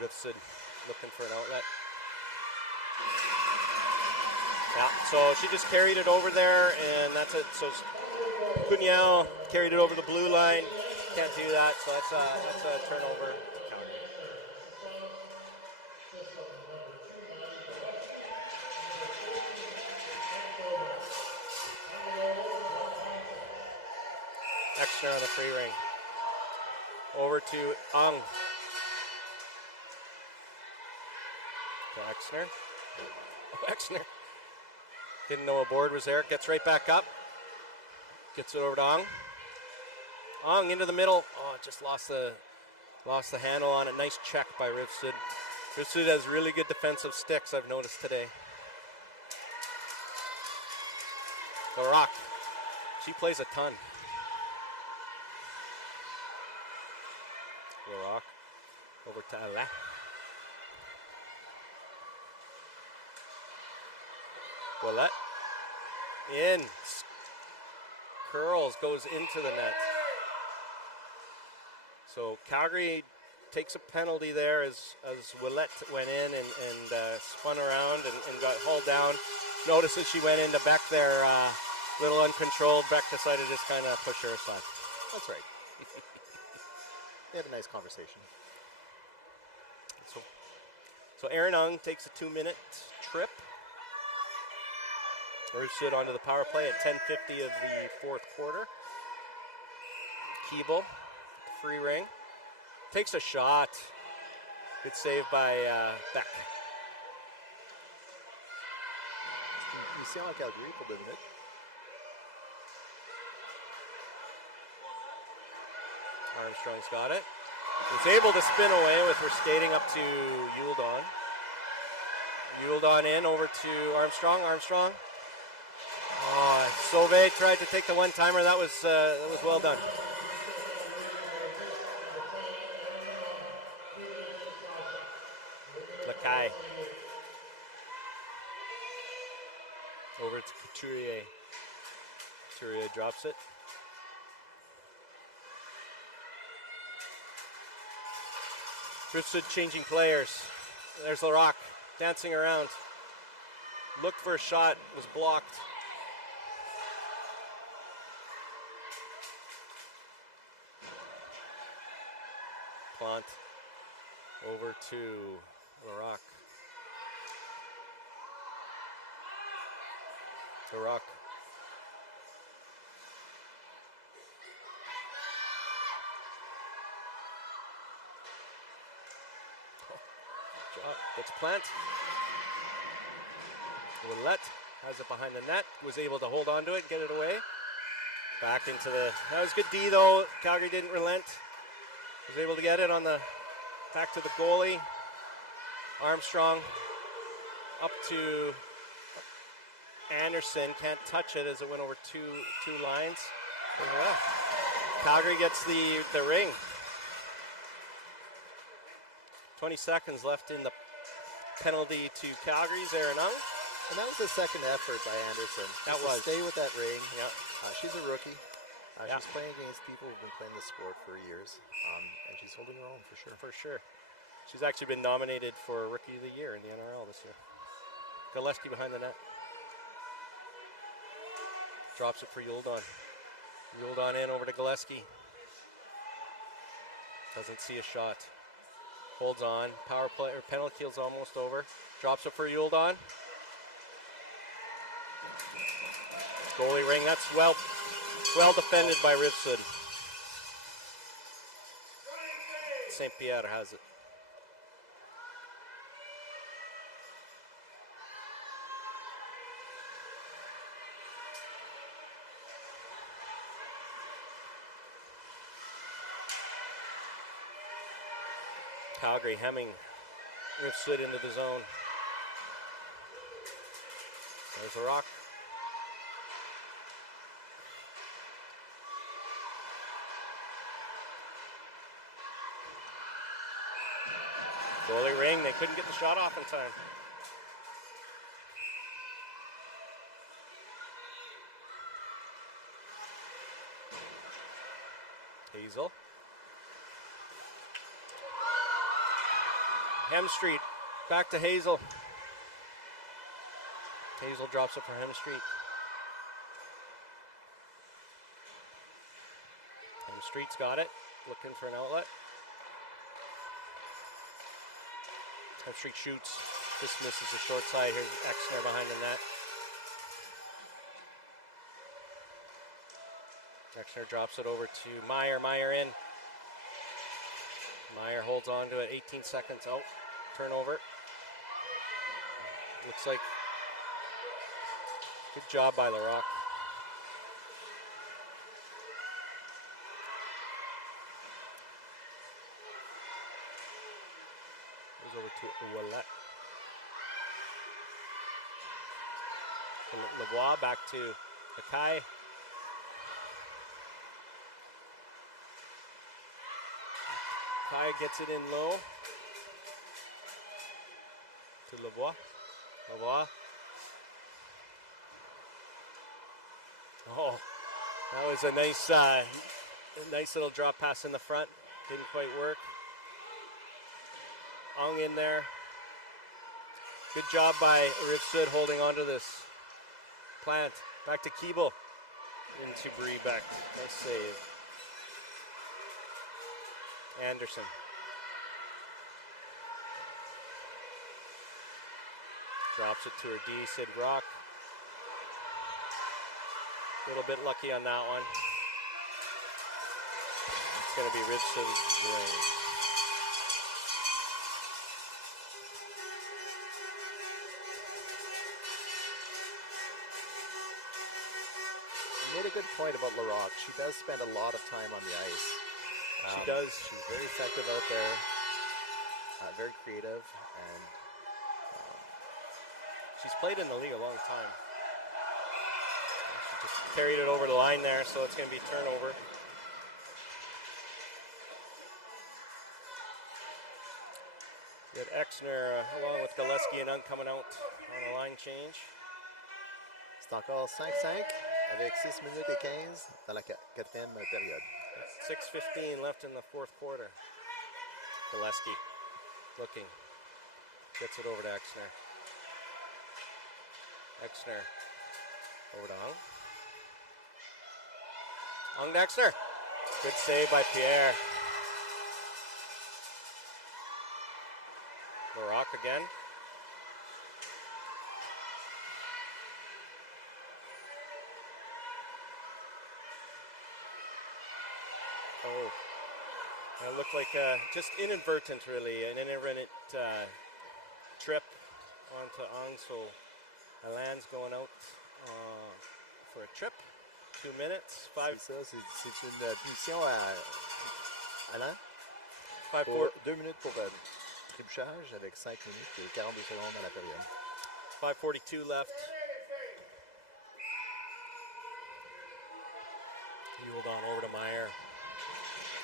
Rive-Sud looking for an outlet. Yeah, so she just carried it over there, and that's it. So Cunhal carried it over the blue line. Can't do that, so that's a turnover to Calgary. Exner on the free ring. Over to Ung. To Exner. Oh, Exner. Didn't know a board was there. Gets right back up. Gets it over to Ung. Ung into the middle. Oh, just lost the handle on it. Nice check by Rive-Sud. Rive-Sud has really good defensive sticks, I've noticed today. Larocque. She plays a ton. Larocque. Over to Alain. Willette. In. Curls, goes into the net. So Calgary takes a penalty there as Willette went in and spun around and got hauled down. Notices she went into Beck there, little uncontrolled. Beck decided to just kind of push her aside. That's right. They have a nice conversation. So Aaron Ung takes a 2-minute trip. Rive-Sud onto the power play at 10:50 of the fourth quarter. Keeble, free ring. Takes a shot. Good save by Beck. Ici en Calgary pour 2 minutes. Armstrong's got it. He's able to spin away with her skating up to Yuldon. Yuldon in over to Armstrong. Armstrong. Oh, Sauvé tried to take the one-timer. That was well done. Lachaine. Over to Couturier. Couturier drops it. Rive-Sud changing players. There's Larocque dancing around. Looked for a shot, was blocked. Plant over to Larocque. Larocque. Gets Plant. Willette has it behind the net. Was able to hold on to it, get it away. Back into the. That was good D though. Calgary didn't relent. Was able to get it on the. Back to the goalie. Armstrong up to Anderson. Can't touch it as it went over two lines. Yeah. Calgary gets the ring. 20 seconds left in the penalty to Calgary's Aaron Ung. And that was the second effort by Anderson. That was. To stay with that ring. Yeah. She's a rookie. Yeah. She's playing against people who've been playing the sport for years. And she's holding her own for sure. For sure. She's actually been nominated for Rookie of the Year in the NRL this year. Gillespie behind the net. Drops it for Yuldon. Yuldon in over to Gillespie. Doesn't see a shot. Holds on. Power play or penalty kill's almost over. Drops it for Yuldon. Goalie ring. That's well defended by Rive-Sud. St. Pierre has it. Calgary hemming Rive-Sud into the zone. There's a rock. Goalie ring. They couldn't get the shot off in time. Hazel. Hemstreet, back to Hazel. Hazel drops it for Hemstreet. Hemstreet's got it, looking for an outlet. Hemstreet shoots, just misses the short side. Here's Exner behind the net. Exner drops it over to Meyer. Meyer in. Meyer holds on to it, 18 seconds out. Turnover. Looks like good job by Larocque. Goes over to Willette. Lavoie back to Lachaine. Kai gets it in low to Lavoie. Lavoie. Oh, that was a nice little drop pass in the front. Didn't quite work. Ung in there. Good job by Rive-Sud holding on to this. Plant. Back to Keeble. Into Brebeck. Nice save. Anderson. Drops it to her D. Sid Rock. A little bit lucky on that one. It's going to be Rive-Sud-Revolution. You made a good point about Laroque. She does spend a lot of time on the ice. She does. She's very effective out there, very creative, and she's played in the league a long time. She just carried it over the line there, so it's going to be turnover. You had Exner along with Gillespie and Unn coming out on the line change. c'est encore 5-5 avec 6 minutes et 15 dans la quatrième période. 6:15 left in the fourth quarter. Gillespie looking. Gets it over to Exner. Exner over to Ung. Ung to Exner. Good save by Pierre. Laroque again. Oh, it looked like just inadvertent, really, an inadvertent trip onto Ung. So Alain's going out for a trip. 2 minutes. C'est ça, c'est une punition à Alain. 2 minutes pour trébuchage avec 5 minutes et 42 secondes à la période. 5:42 left. Ewald on over to Meyer.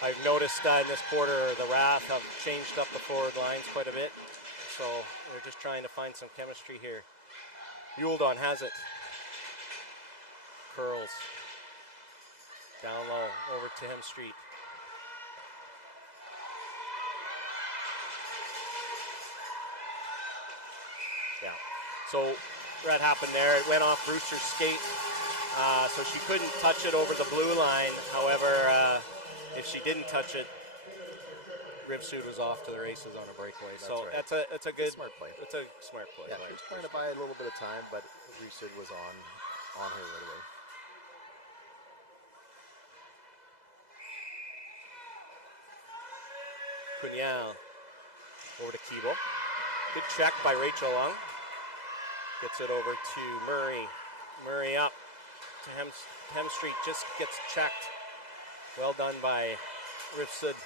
I've noticed in this quarter the RATH have changed up the forward lines quite a bit. So they're just trying to find some chemistry here. Ewald has it. Curls. Down low, over to Hem Street. Yeah. So that happened there. It went off Brewster's skate. So she couldn't touch it over the blue line. However, if she didn't touch it, Rive-Sud was off to the races on a breakaway. So right. that's a good smart play. It's a smart play. Yeah, she was trying to buy a little bit of time, but Rive-Sud was on her right away. Cugnal over to Keeble. Good check by Rachel Ung. Gets it over to Murray. Murray up to Hem Street. Just gets checked. Well done by Rive-Sud.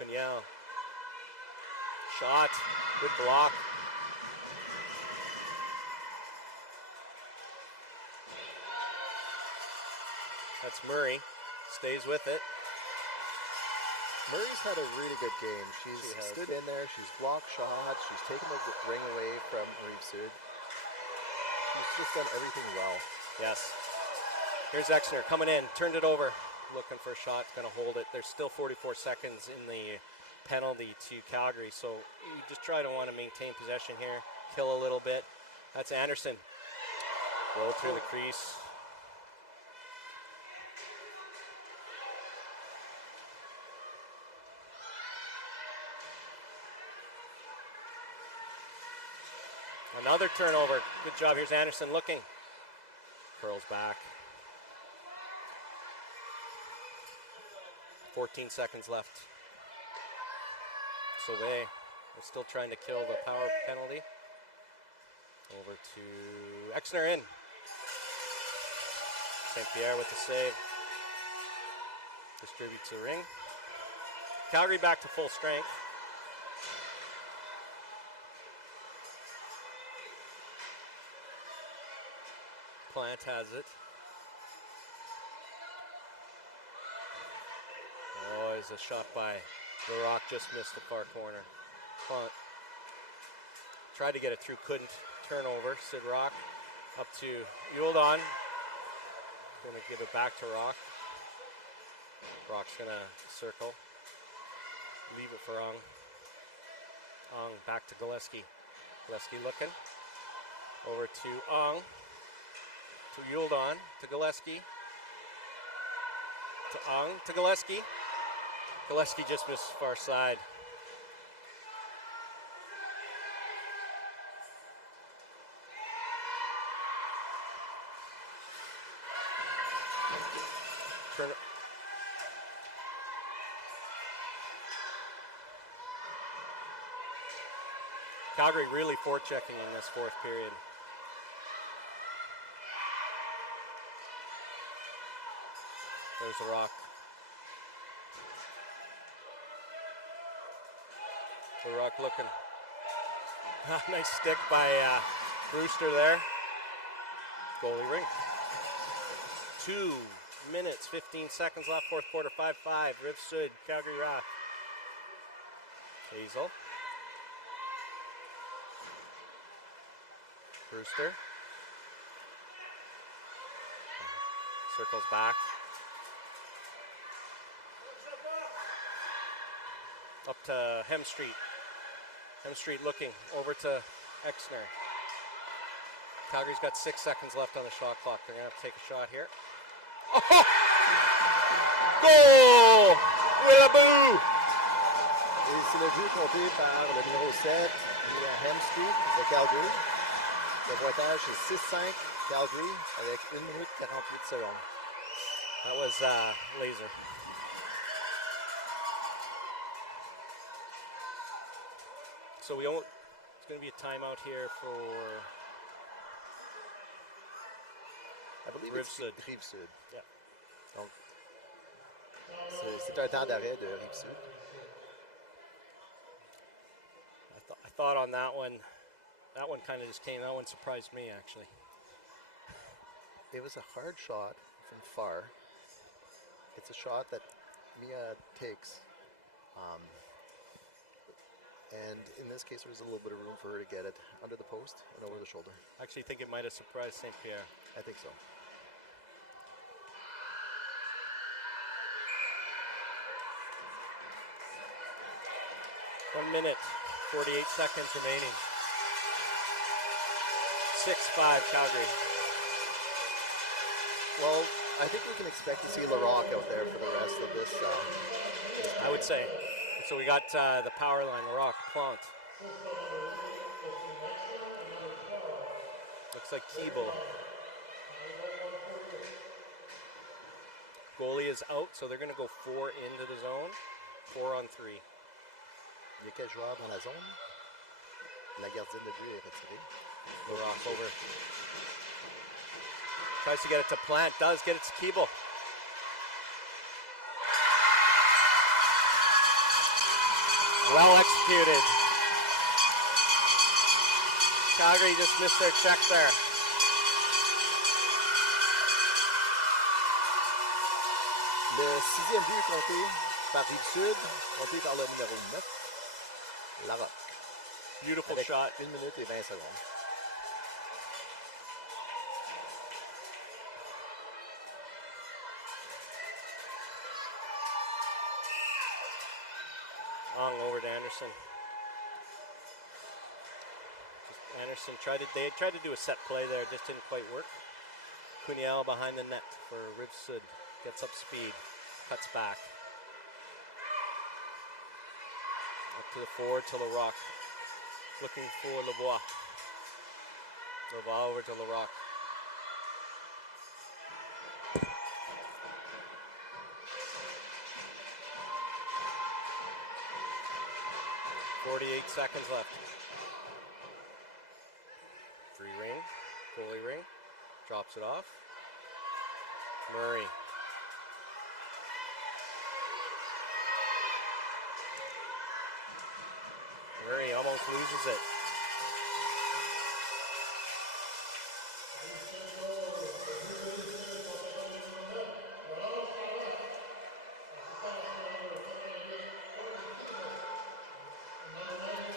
Cugnal. Shot. Good block. That's Murray. Stays with it. Murray's had a really good game. She's stood in there. She's blocked shots. She's taken the ring away from Rive-Sud. She's just done everything well. Yes. Here's Exner coming in. Turned it over. Looking for a shot. Going to hold it. There's still 44 seconds in the penalty to Calgary. So you just try to want to maintain possession here. Kill a little bit. That's Anderson. Roll through the crease. Another turnover. Good job. Here's Anderson looking. Curls back. 14 seconds left. Sauvé. They're still trying to kill the power penalty. Over to Exner in. St. Pierre with the save. Distributes the ring. Calgary back to full strength. Plant has it. Oh, there's a shot by Laroque, just missed the far corner. Plant tried to get it through, couldn't. Turnover. Sid Rock up to Ewald. Gonna give it back to Rock. Rock's gonna circle. Leave it for Ung. Ung back to Gillespie. Gillespie looking. Over to Ung. To Ewald to Gillespie. To Ung to Gillespie. Gillespie just missed far side. Calgary really forechecking in this fourth period. There's a rock. The rock looking. Nice stick by Brewster there. Goalie Rink. 2 minutes, 15 seconds left, fourth quarter, 5-5. Rive-Sud, Calgary RATH. Hazel. Brewster. Circles back. Up to Hem Street. Hem Street looking over to Exner. Calgary's got 6 seconds left on the shot clock. They're going to have to take a shot here. Oh! Goal! Willaboo! Et c'est le but compté par le numéro 7, Hem Street de Calgary. Le pointage est 6-5 Calgary avec 1 minute 48 secondes. That was laser. So it's going to be a timeout here for I believe Rive-Sud. it's Rive-Sud. Yeah. Donc, c'est un temps d'arrêt de Rive-Sud. I thought on that one kind of just came. That one surprised me, actually. It was a hard shot from far. It's a shot that Mia takes. And in this case, there was a little bit of room for her to get it under the post and over the shoulder. I actually think it might have surprised St. Pierre. I think so. One minute, 48 seconds remaining. 6-5 Calgary. Well, I think we can expect to see LaRock out there for the rest of this. I would say. So we got the power line, LaRock, Plant. Looks like Keeble. Goalie is out, so they're going to go 4 into the zone. 4 on 3. Il y a quel joueur dans la zone? La gardienne de but est retirée. LaRock over. Tries to get it to Plant, does get it to Keeble. Well executed. Calgary just missed their check there. Le 6e but compté par Rive-Sud, compté par le numéro 9, Larocque. Beautiful avec shot. 1 minute et 20 secondes. Long over to Anderson. Anderson tried to do a set play there, just didn't quite work. Cuniel behind the net for Rive-Sud. Gets up speed, cuts back. Up to the forward to LaRock. Looking for Lebois. Lebois over to LaRock. .48 seconds left. Free ring, goalie ring, drops it off. Murray. Murray almost loses it.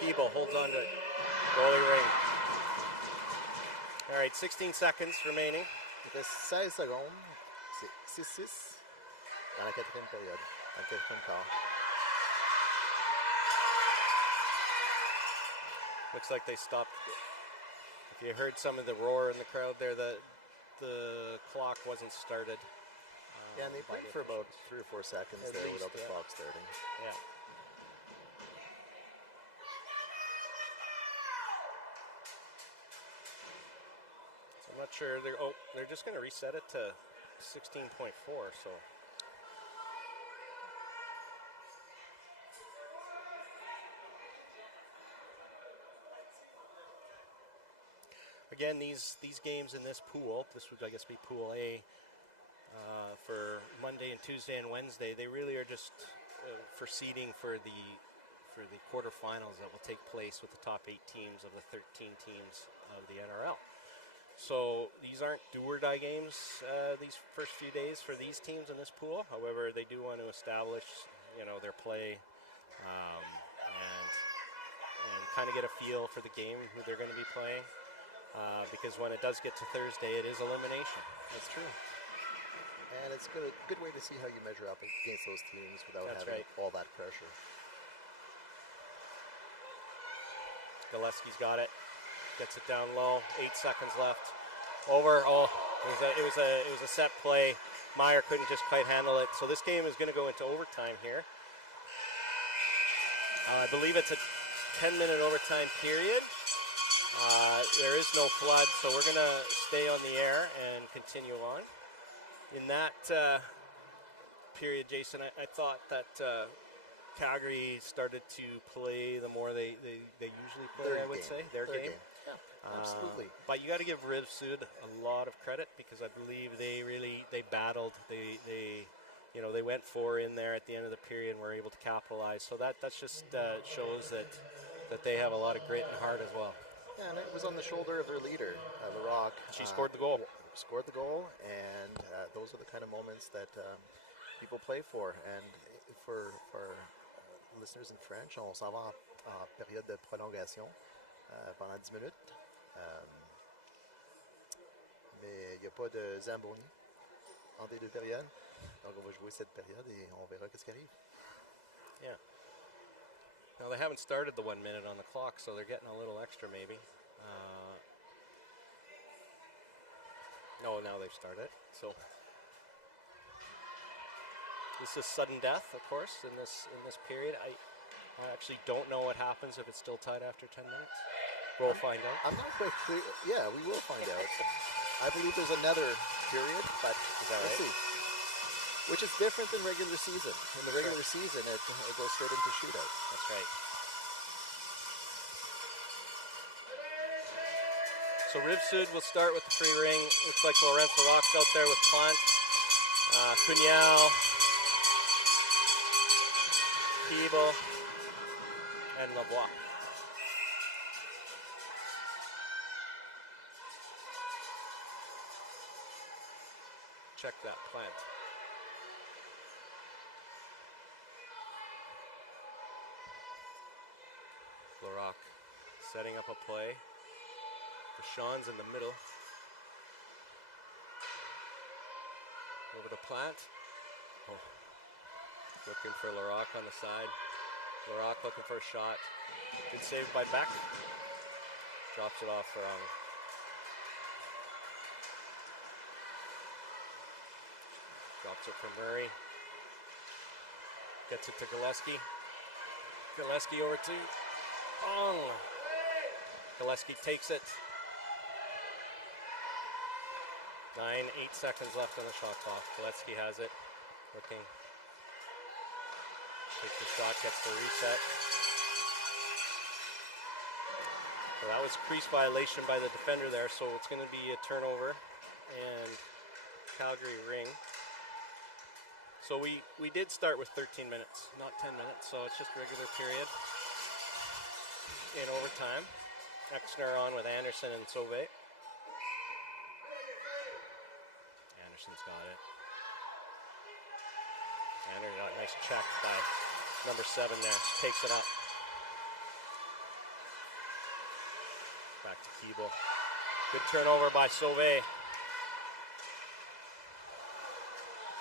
Keeble holds on to it. Goalie ring. All right, 16 seconds remaining. Il reste 16 secondes. C'est 6-6 dans la 4e période, dans le 4e quart. Looks like they stopped. If you heard some of the roar in the crowd there, the clock wasn't started. Yeah, and they played for about 3 or 4 seconds At there least, without the yeah. clock starting. Yeah. So I'm not sure. They're just going to reset it to 16.4. So. again, these games in this pool, this would I guess be Pool A, for Monday and Tuesday and Wednesday, they really are just for seeding for the quarterfinals that will take place with the top 8 teams of the 13 teams of the NRL. So these aren't do or die games these first few days for these teams in this pool. However, they do want to establish, their play and kind of get a feel for the game, who they're going to be playing. Because when it does get to Thursday, it is elimination. That's true. And it's a good way to see how you measure up against those teams without having all that pressure. Gillespie's got it. Gets it down low. 8 seconds left. Over. Oh, it was a set play. Meyer couldn't just quite handle it. So this game is going to go into overtime here. I believe it's a 10-minute overtime period. There is no flood, so we're going to stay on the air and continue on. In that period, Jason, I thought that Calgary started to play the more they usually play, I would say, their game. Yeah, absolutely. But you got to give Rive-Sud a lot of credit because I believe they battled. They went 4 in there at the end of the period and were able to capitalize. So that's just shows that they have a lot of grit and heart as well. Yeah, and it was on the shoulder of their leader, Larocque. She scored the goal. Scored the goal, and those are the kind of moments that people play for. And for listeners in French, on s'en va en période de prolongation pendant 10 minutes. Mais il n'y a pas de Zamboni entre les deux périodes. Donc on va jouer cette période et on verra qu'est-ce qui arrive. Yeah. Now they haven't started the 1 minute on the clock, so they're getting a little extra maybe. No, now they've started. So this is sudden death, of course, in this period. I actually don't know what happens if it's still tied after 10 minutes. We'll find out. I'm not quite clear. Yeah, we will find out. I believe there's another period, but we'll see. Which is different than regular season. In the regular season, it goes straight into shootout. That's right. So Rive-Sud will start with the free ring. Looks like Laurent Larocque's out there with Plant, Cugnal, Keeble, and Lavoie. Check that, Plant. Larocque setting up a play. Sean's in the middle. Over to Plant. Oh. Looking for Larocque on the side. Larocque looking for a shot. Good save by Beck. Drops it off wrong. Drops it for Murray. Gets it to Gillespie. Gillespie over to Ong. Gillespie takes it. 8 seconds left on the shot clock. Gillespie has it. Looking. Takes the shot, gets the reset. So that was crease violation by the defender there, so it's going to be a turnover and Calgary ring. So we did start with 13 minutes, not 10 minutes, so it's just regular period in overtime. Exner on with Anderson and Sauvé. Anderson's got it. Anderson got a nice check by number 7 there. Takes it up. Back to Keeble. Good turnover by Sauvé.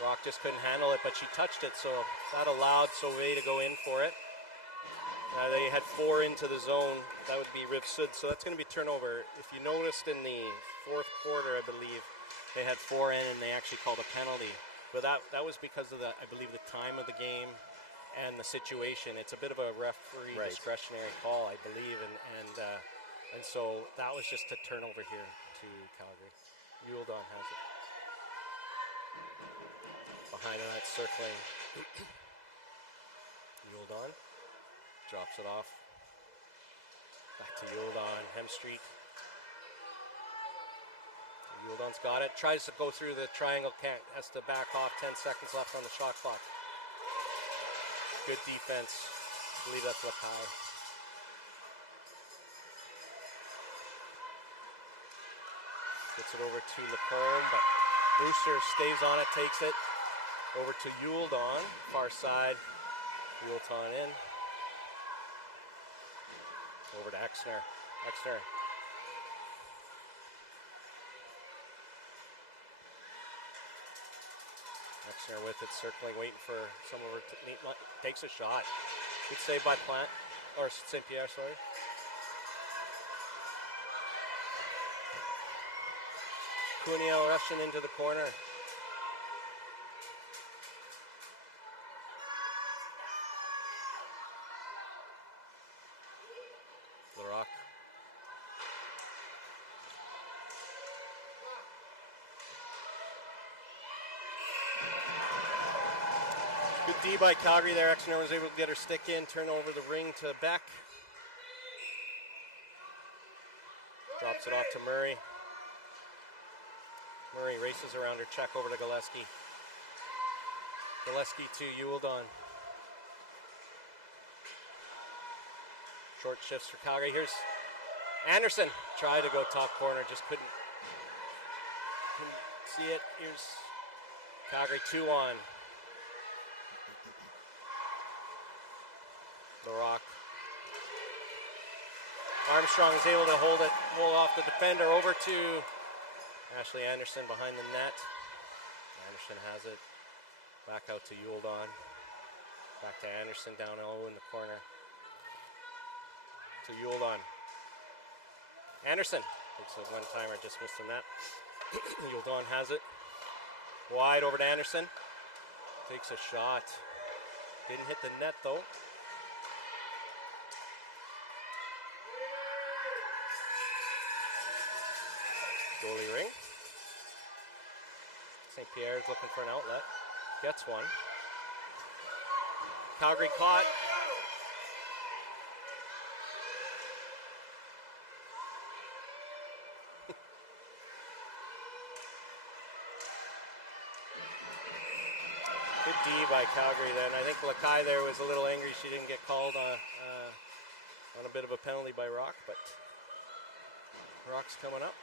Rock just couldn't handle it, but she touched it, so that allowed Sauvé to go in for it. They had 4 into the zone. That would be Rive-Sud, so that's going to be turnover. If you noticed in the 4th quarter, I believe, they had 4 in and they actually called a penalty. But that was because of I believe, the time of the game and the situation. It's a bit of a referee discretionary call, I believe, and so that was just a turnover here to Calgary. Yuldon has it. Behind that, circling. Yuldon drops it off. Back to Yuldon, Hem Street. Yuldon's got it. Tries to go through the triangle. Can't. Has to back off. 10 seconds left on the shot clock. Good defense. I believe that's Lachaine. Gets it over to Lachaine, but Brewster stays on it, takes it. Over to Yuldon, far side. Yuldon in. Over to Exner. Exner. Exner with it, circling, waiting for some of her takes a shot. Good save by Plant, or St. Pierre, sorry. Cuneo rushing into the corner. Larock. Good D by Calgary there. Exner was able to get her stick in, turn over the ring to Beck. Drops it off to Murray. Murray races around her, check over to Gillespie. Gillespie to Yuldon. Short shifts for Calgary. Here's Anderson. Tried to go top corner, just couldn't see it. Here's Calgary 2-on. Larock. Armstrong is able to hold off the defender. Over to Ashley Anderson behind the net. Anderson has it. Back out to Yuldon. Back to Anderson down low in the corner. To Yuldon. Anderson takes a one-timer, just missed the net. Yuldon has it. Wide over to Anderson. Takes a shot. Didn't hit the net though. Goalie Rink. St. Pierre is looking for an outlet. Gets one. Calgary caught. Good D by Calgary then. I think Lachaine there was a little angry she didn't get called on a bit of a penalty by Rock, but Rock's coming up.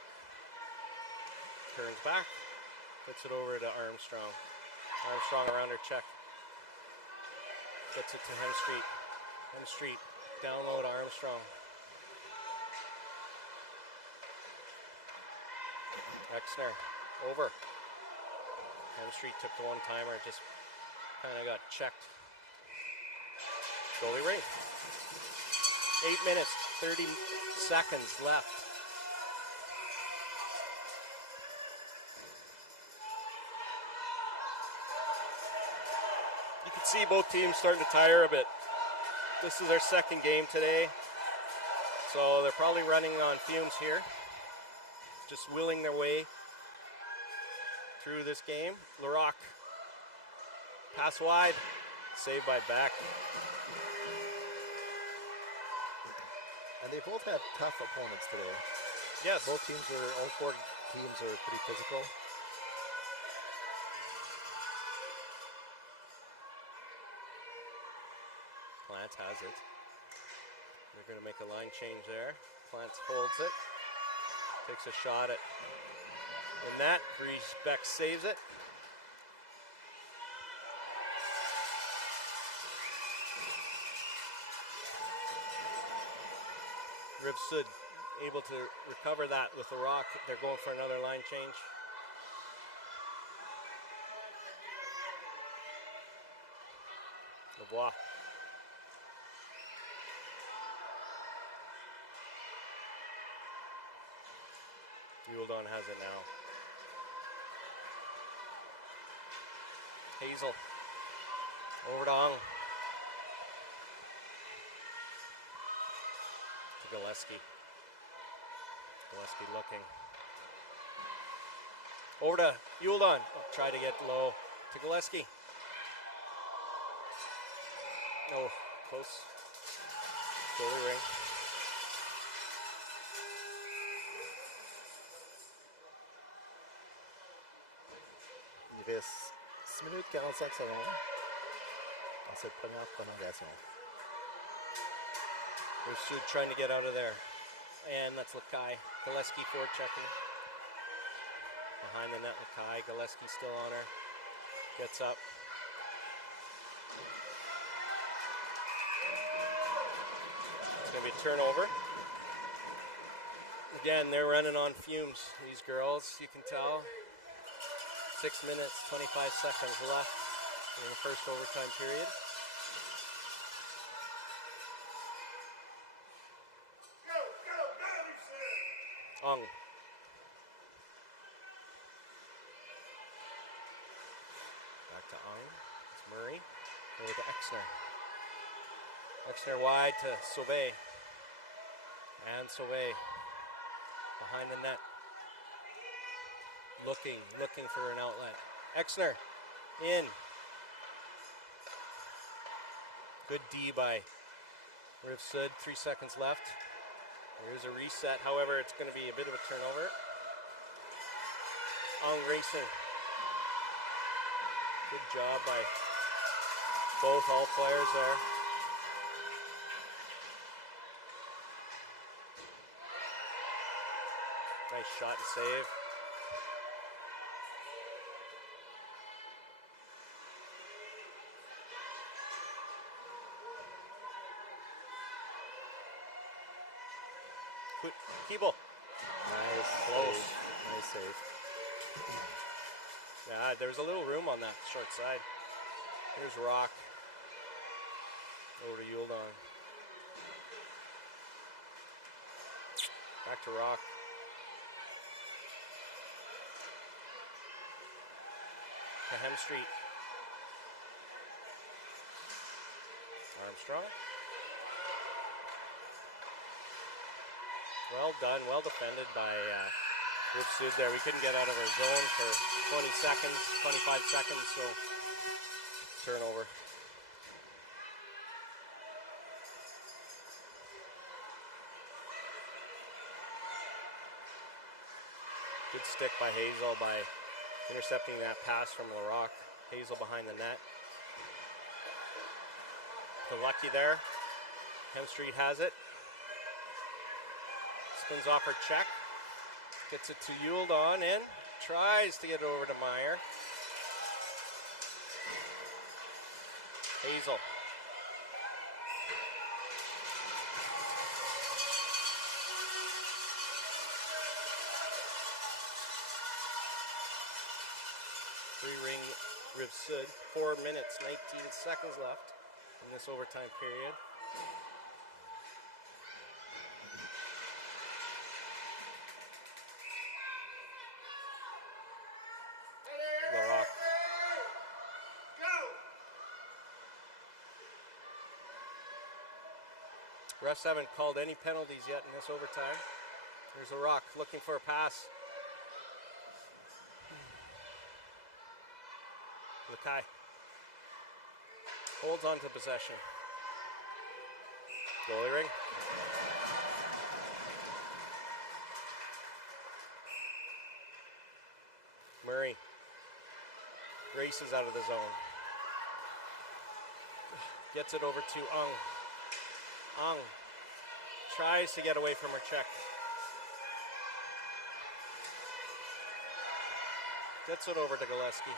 Turns back, puts it over to Armstrong. Armstrong around her check. Gets it to Hemstreet. Hemstreet down low to Armstrong. Exner over. Hemstreet took the one-timer, just kind of got checked. Goalie Rink. 8 minutes, 30 seconds left. You can see both teams starting to tire a bit. This is their second game today, so they're probably running on fumes here. Just willing their way through this game. Larock. Pass wide. Saved by Beck. And they both have tough opponents today. Yes. All four teams are pretty physical. Plant has it. They're going to make a line change there. Plant holds it. Takes a shot at the net. Beck saves it. Rive-Sud able to recover that with the rock. They're going for another line change. Lavoie. Yuldon has it now. Hazel. Over to Ong. To Gillespie. Gillespie looking. Over to Yuldon. Try to get low to Gillespie. Oh, close. Goalie Ring. reste 6 minutes 45 secondes dans cette première prolongation. Rive-Sud trying to get out of there. And that's Lachaine. Gillespie forechecking. Behind the net, Lachaine. Gillespie still on her. Gets up. It's going to be a turnover. Again, they're running on fumes, these girls, you can tell. 6 minutes, 25 seconds left in the first overtime period. Ong. Back to Ong. It's Murray. Over to Exner. Exner wide to Sauvé. And Sauvé behind the net. Looking for an outlet. Exner in. Good D by Rive-Sud. 3 seconds left. There's a reset. However, it's going to be a bit of a turnover. Ong racing. Good job by all players there. Nice shot and save. Keeble. Nice. Close. Save. Nice save. Yeah, there's a little room on that short side. Here's Rock. Over to Yuldon. Back to Rock. To Hemstreet. Armstrong. Well done, well defended by Rive-Sud there. We couldn't get out of our zone for 20 seconds, 25 seconds, so turnover. Good stick by Hazel by intercepting that pass from LaRock. Hazel behind the net. The lucky there. Hemstreet has it. Spins off her check. Gets it to Yuldon and tries to get it over to Meyer. Hazel. Three-ring Rive-Sud. 4 minutes, 19 seconds left in this overtime period. Refs haven't called any penalties yet in this overtime. There's a Rock looking for a pass. Lachaine holds on to possession. Goalie ring. Murray races out of the zone. Gets it over to Ong. Ong tries to get away from her check. Gets it over to Gillespie.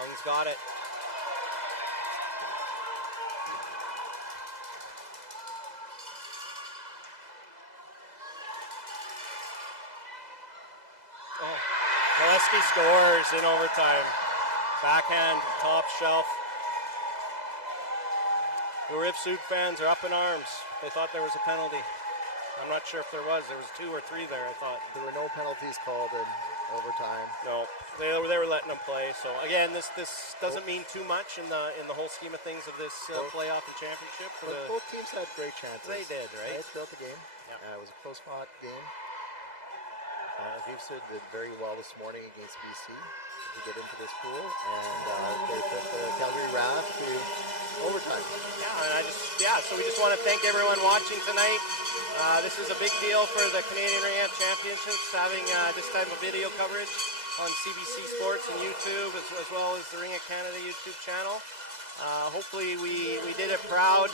Ong's got it. Oh, Gillespie scores in overtime. Backhand, top shelf. The Rive-Sud fans are up in arms. They thought there was a penalty. I'm not sure if there was. There was 2 or 3 there, I thought. There were no penalties called in overtime. No, they were letting them play. So again, this doesn't mean too much in the whole scheme of things of this playoff and championship. But both teams had great chances. They did, right? Right throughout the game. Yeah. It was a close-fought game. Rive-Sud did very well this morning against BC to get into this pool, and they put the Calgary RATH to overtime. Yeah, and so we just want to thank everyone watching tonight. This is a big deal for the Canadian Ring Amp Championships, having this type of video coverage on CBC Sports and YouTube, as well as the Ring of Canada YouTube channel. Hopefully we did it proud.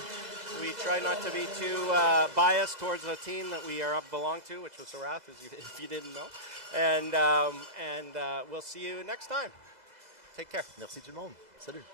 We tried not to be too biased towards the team that we belong to, which was the RATH, if you didn't know. And we'll see you next time. Take care. Merci tout le monde. Salut.